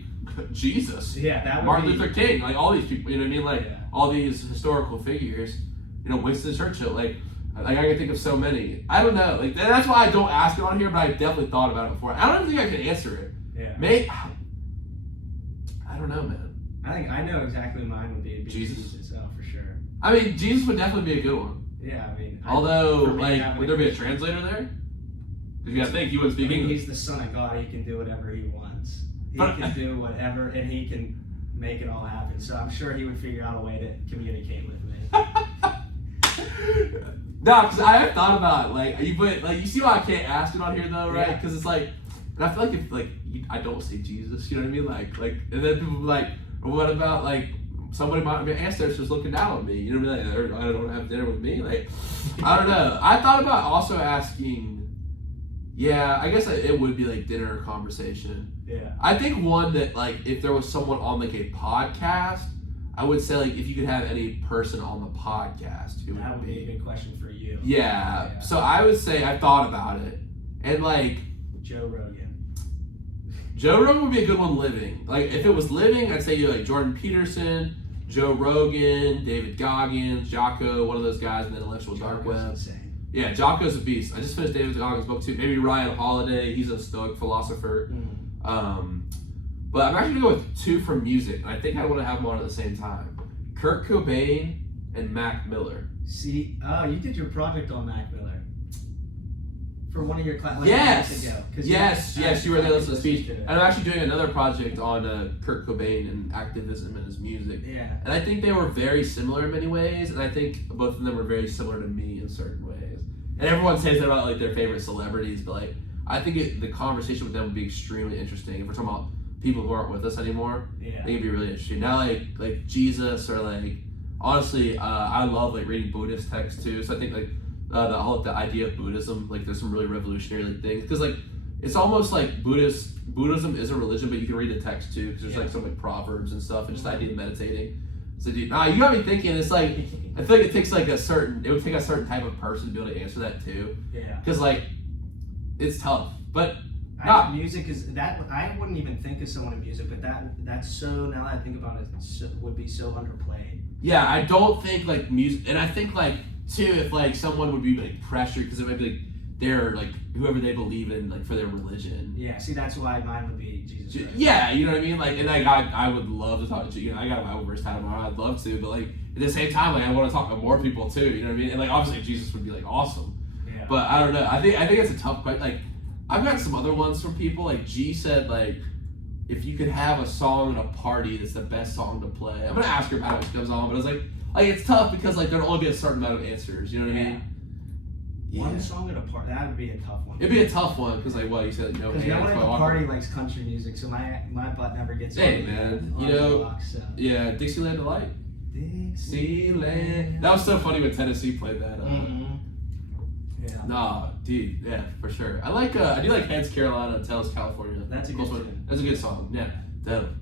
Jesus. Yeah, that would Martin be... Luther King, like all these people, you know what I mean? Like all these historical figures, you know, Winston Churchill, like I can think of so many. I don't know. Like that's why I don't ask it on here, but I've definitely thought about it before. I don't even think I can answer it. Yeah. Maybe I don't know, man. I think I know exactly mine would be Jesus itself for sure. I mean, Jesus would definitely be a good one. Yeah, I mean. Although, like, would there be a translator there? Because you gotta think he wouldn't speak English. He's the Son of God. He can do whatever he wants. He can do whatever, and he can make it all happen. So I'm sure he would figure out a way to communicate with me. No, because I have thought about you see why I can't ask it on here though, right? Because it's like, and I feel like if I don't say Jesus, you know what I mean? Like, and then people be like, what about like somebody might be ancestors looking down on me? You know what I mean? Like, I don't have dinner with me. Like, I don't know. I thought about also asking. Yeah, I guess it would be like dinner or conversation. Yeah. I think one that like if there was someone on like a podcast, I would say like if you could have any person on the podcast, who that would be a good question for you. Yeah. So I would say I thought about it, and like Joe Rogan. Joe Rogan would be a good one living. Like if it was living, I'd say you like Jordan Peterson, Joe Rogan, David Goggins, Jocko, one of those guys in the intellectual dark web. Insane. Yeah, Jocko's a beast. I just finished David Goggins' book too. Maybe Ryan Holiday. He's a Stoic philosopher. Mm. But I'm actually going to go with two from music, and I think I want to have them on at the same time. Kurt Cobain and Mac Miller. See, you did your project on Mac Miller for one of your classes. Yes. Ago, Yes, you were there listening to the speech. it. And I'm actually doing another project on Kurt Cobain and activism and his music. Yeah. And I think they were very similar in many ways, and I think both of them were very similar to me in certain ways. And everyone says that about like their favorite celebrities, but like I think the conversation with them would be extremely interesting. If we're talking about people who aren't with us anymore, Yeah. I think it'd be really interesting. Now, like Jesus or like honestly, I love like reading Buddhist texts too. So I think like the idea of Buddhism, like there's some really revolutionary like, things because like it's almost like Buddhism is a religion, but you can read the text too because there's like some like proverbs and stuff and just the idea of meditating. So dude, you got me thinking. It's like I feel like it would take a certain type of person to be able to answer that too. Yeah. Because like it's tough, but music is that. I wouldn't even think of someone in music, but that's so. Now that I think about it, would be so underplayed. Yeah, I don't think like music, and I think like too if like someone would be like pressured because it might be like they're like whoever they believe in like for their religion. Yeah, see that's why mine would be Jesus Christ. Yeah, you know what I mean. Like, and like I would love to talk to you. I got my own verse title tomorrow. I'd love to, but like at the same time, like I want to talk to more people too. You know what I mean? And like obviously Jesus would be like awesome. Yeah. But I don't know. I think it's a tough question. Like I've got some other ones from people. Like G said like. If you could have a song at a party that's the best song to play, I'm gonna ask her about it when she comes on. But I was like it's tough because like there'd only be a certain amount of answers. You know what I mean? Yeah. One song at a party that would be a tough one. It'd be a tough one because like what you said, because no one at the party likes country music, so my butt never gets. Hey man, you know, box, so. Yeah, Dixieland Delight. Dixieland. That was so funny when Tennessee played that. Yeah. Nah, dude, yeah, for sure. I do like Heads Carolina, Tells California. That's a good one. That's a good song. Yeah, definitely.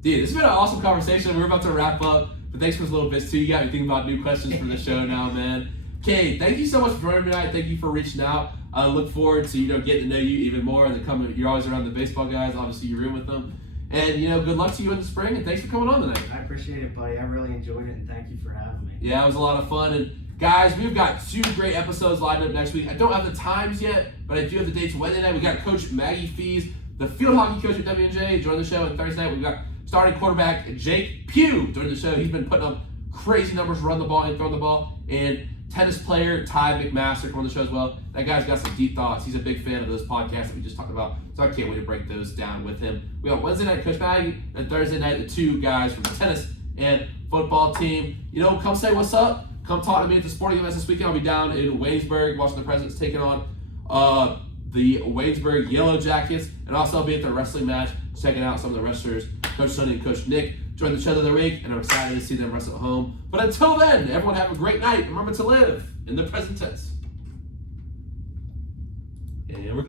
Dude, this has been an awesome conversation. We're about to wrap up, but thanks for those little bits too. You got me thinking about new questions for the show now, man. Cade, thank you so much for joining me tonight. Thank you for reaching out. I look forward to getting to know you even more in the coming. You're always around the baseball guys. Obviously, you room with them, and good luck to you in the spring. And thanks for coming on tonight. I appreciate it, buddy. I really enjoyed it, and thank you for having me. Yeah, it was a lot of fun. And guys, we've got 2 great episodes lined up next week. I don't have the times yet, but I do have the dates. Wednesday night, we got Coach Maggie Fees, the field hockey coach at W&J, join the show. And Thursday night, we've got starting quarterback Jake Pugh join the show. He's been putting up crazy numbers, run the ball and throw the ball. And tennis player Ty McMaster come on the show as well. That guy's got some deep thoughts. He's a big fan of those podcasts that we just talked about. So I can't wait to break those down with him. We got Wednesday night Coach Maggie, and Thursday night the 2 guys from the tennis and football team. Come say what's up. Come talk to me at the sporting events this weekend. I'll be down in Waynesburg watching the Presidents taking on the Waynesburg Yellow Jackets. And also I'll be at the wrestling match, checking out some of the wrestlers, Coach Sonny and Coach Nick. Join the show the other week, and I'm excited to see them wrestle at home. But until then, everyone have a great night. Remember to live in the present tense. And we're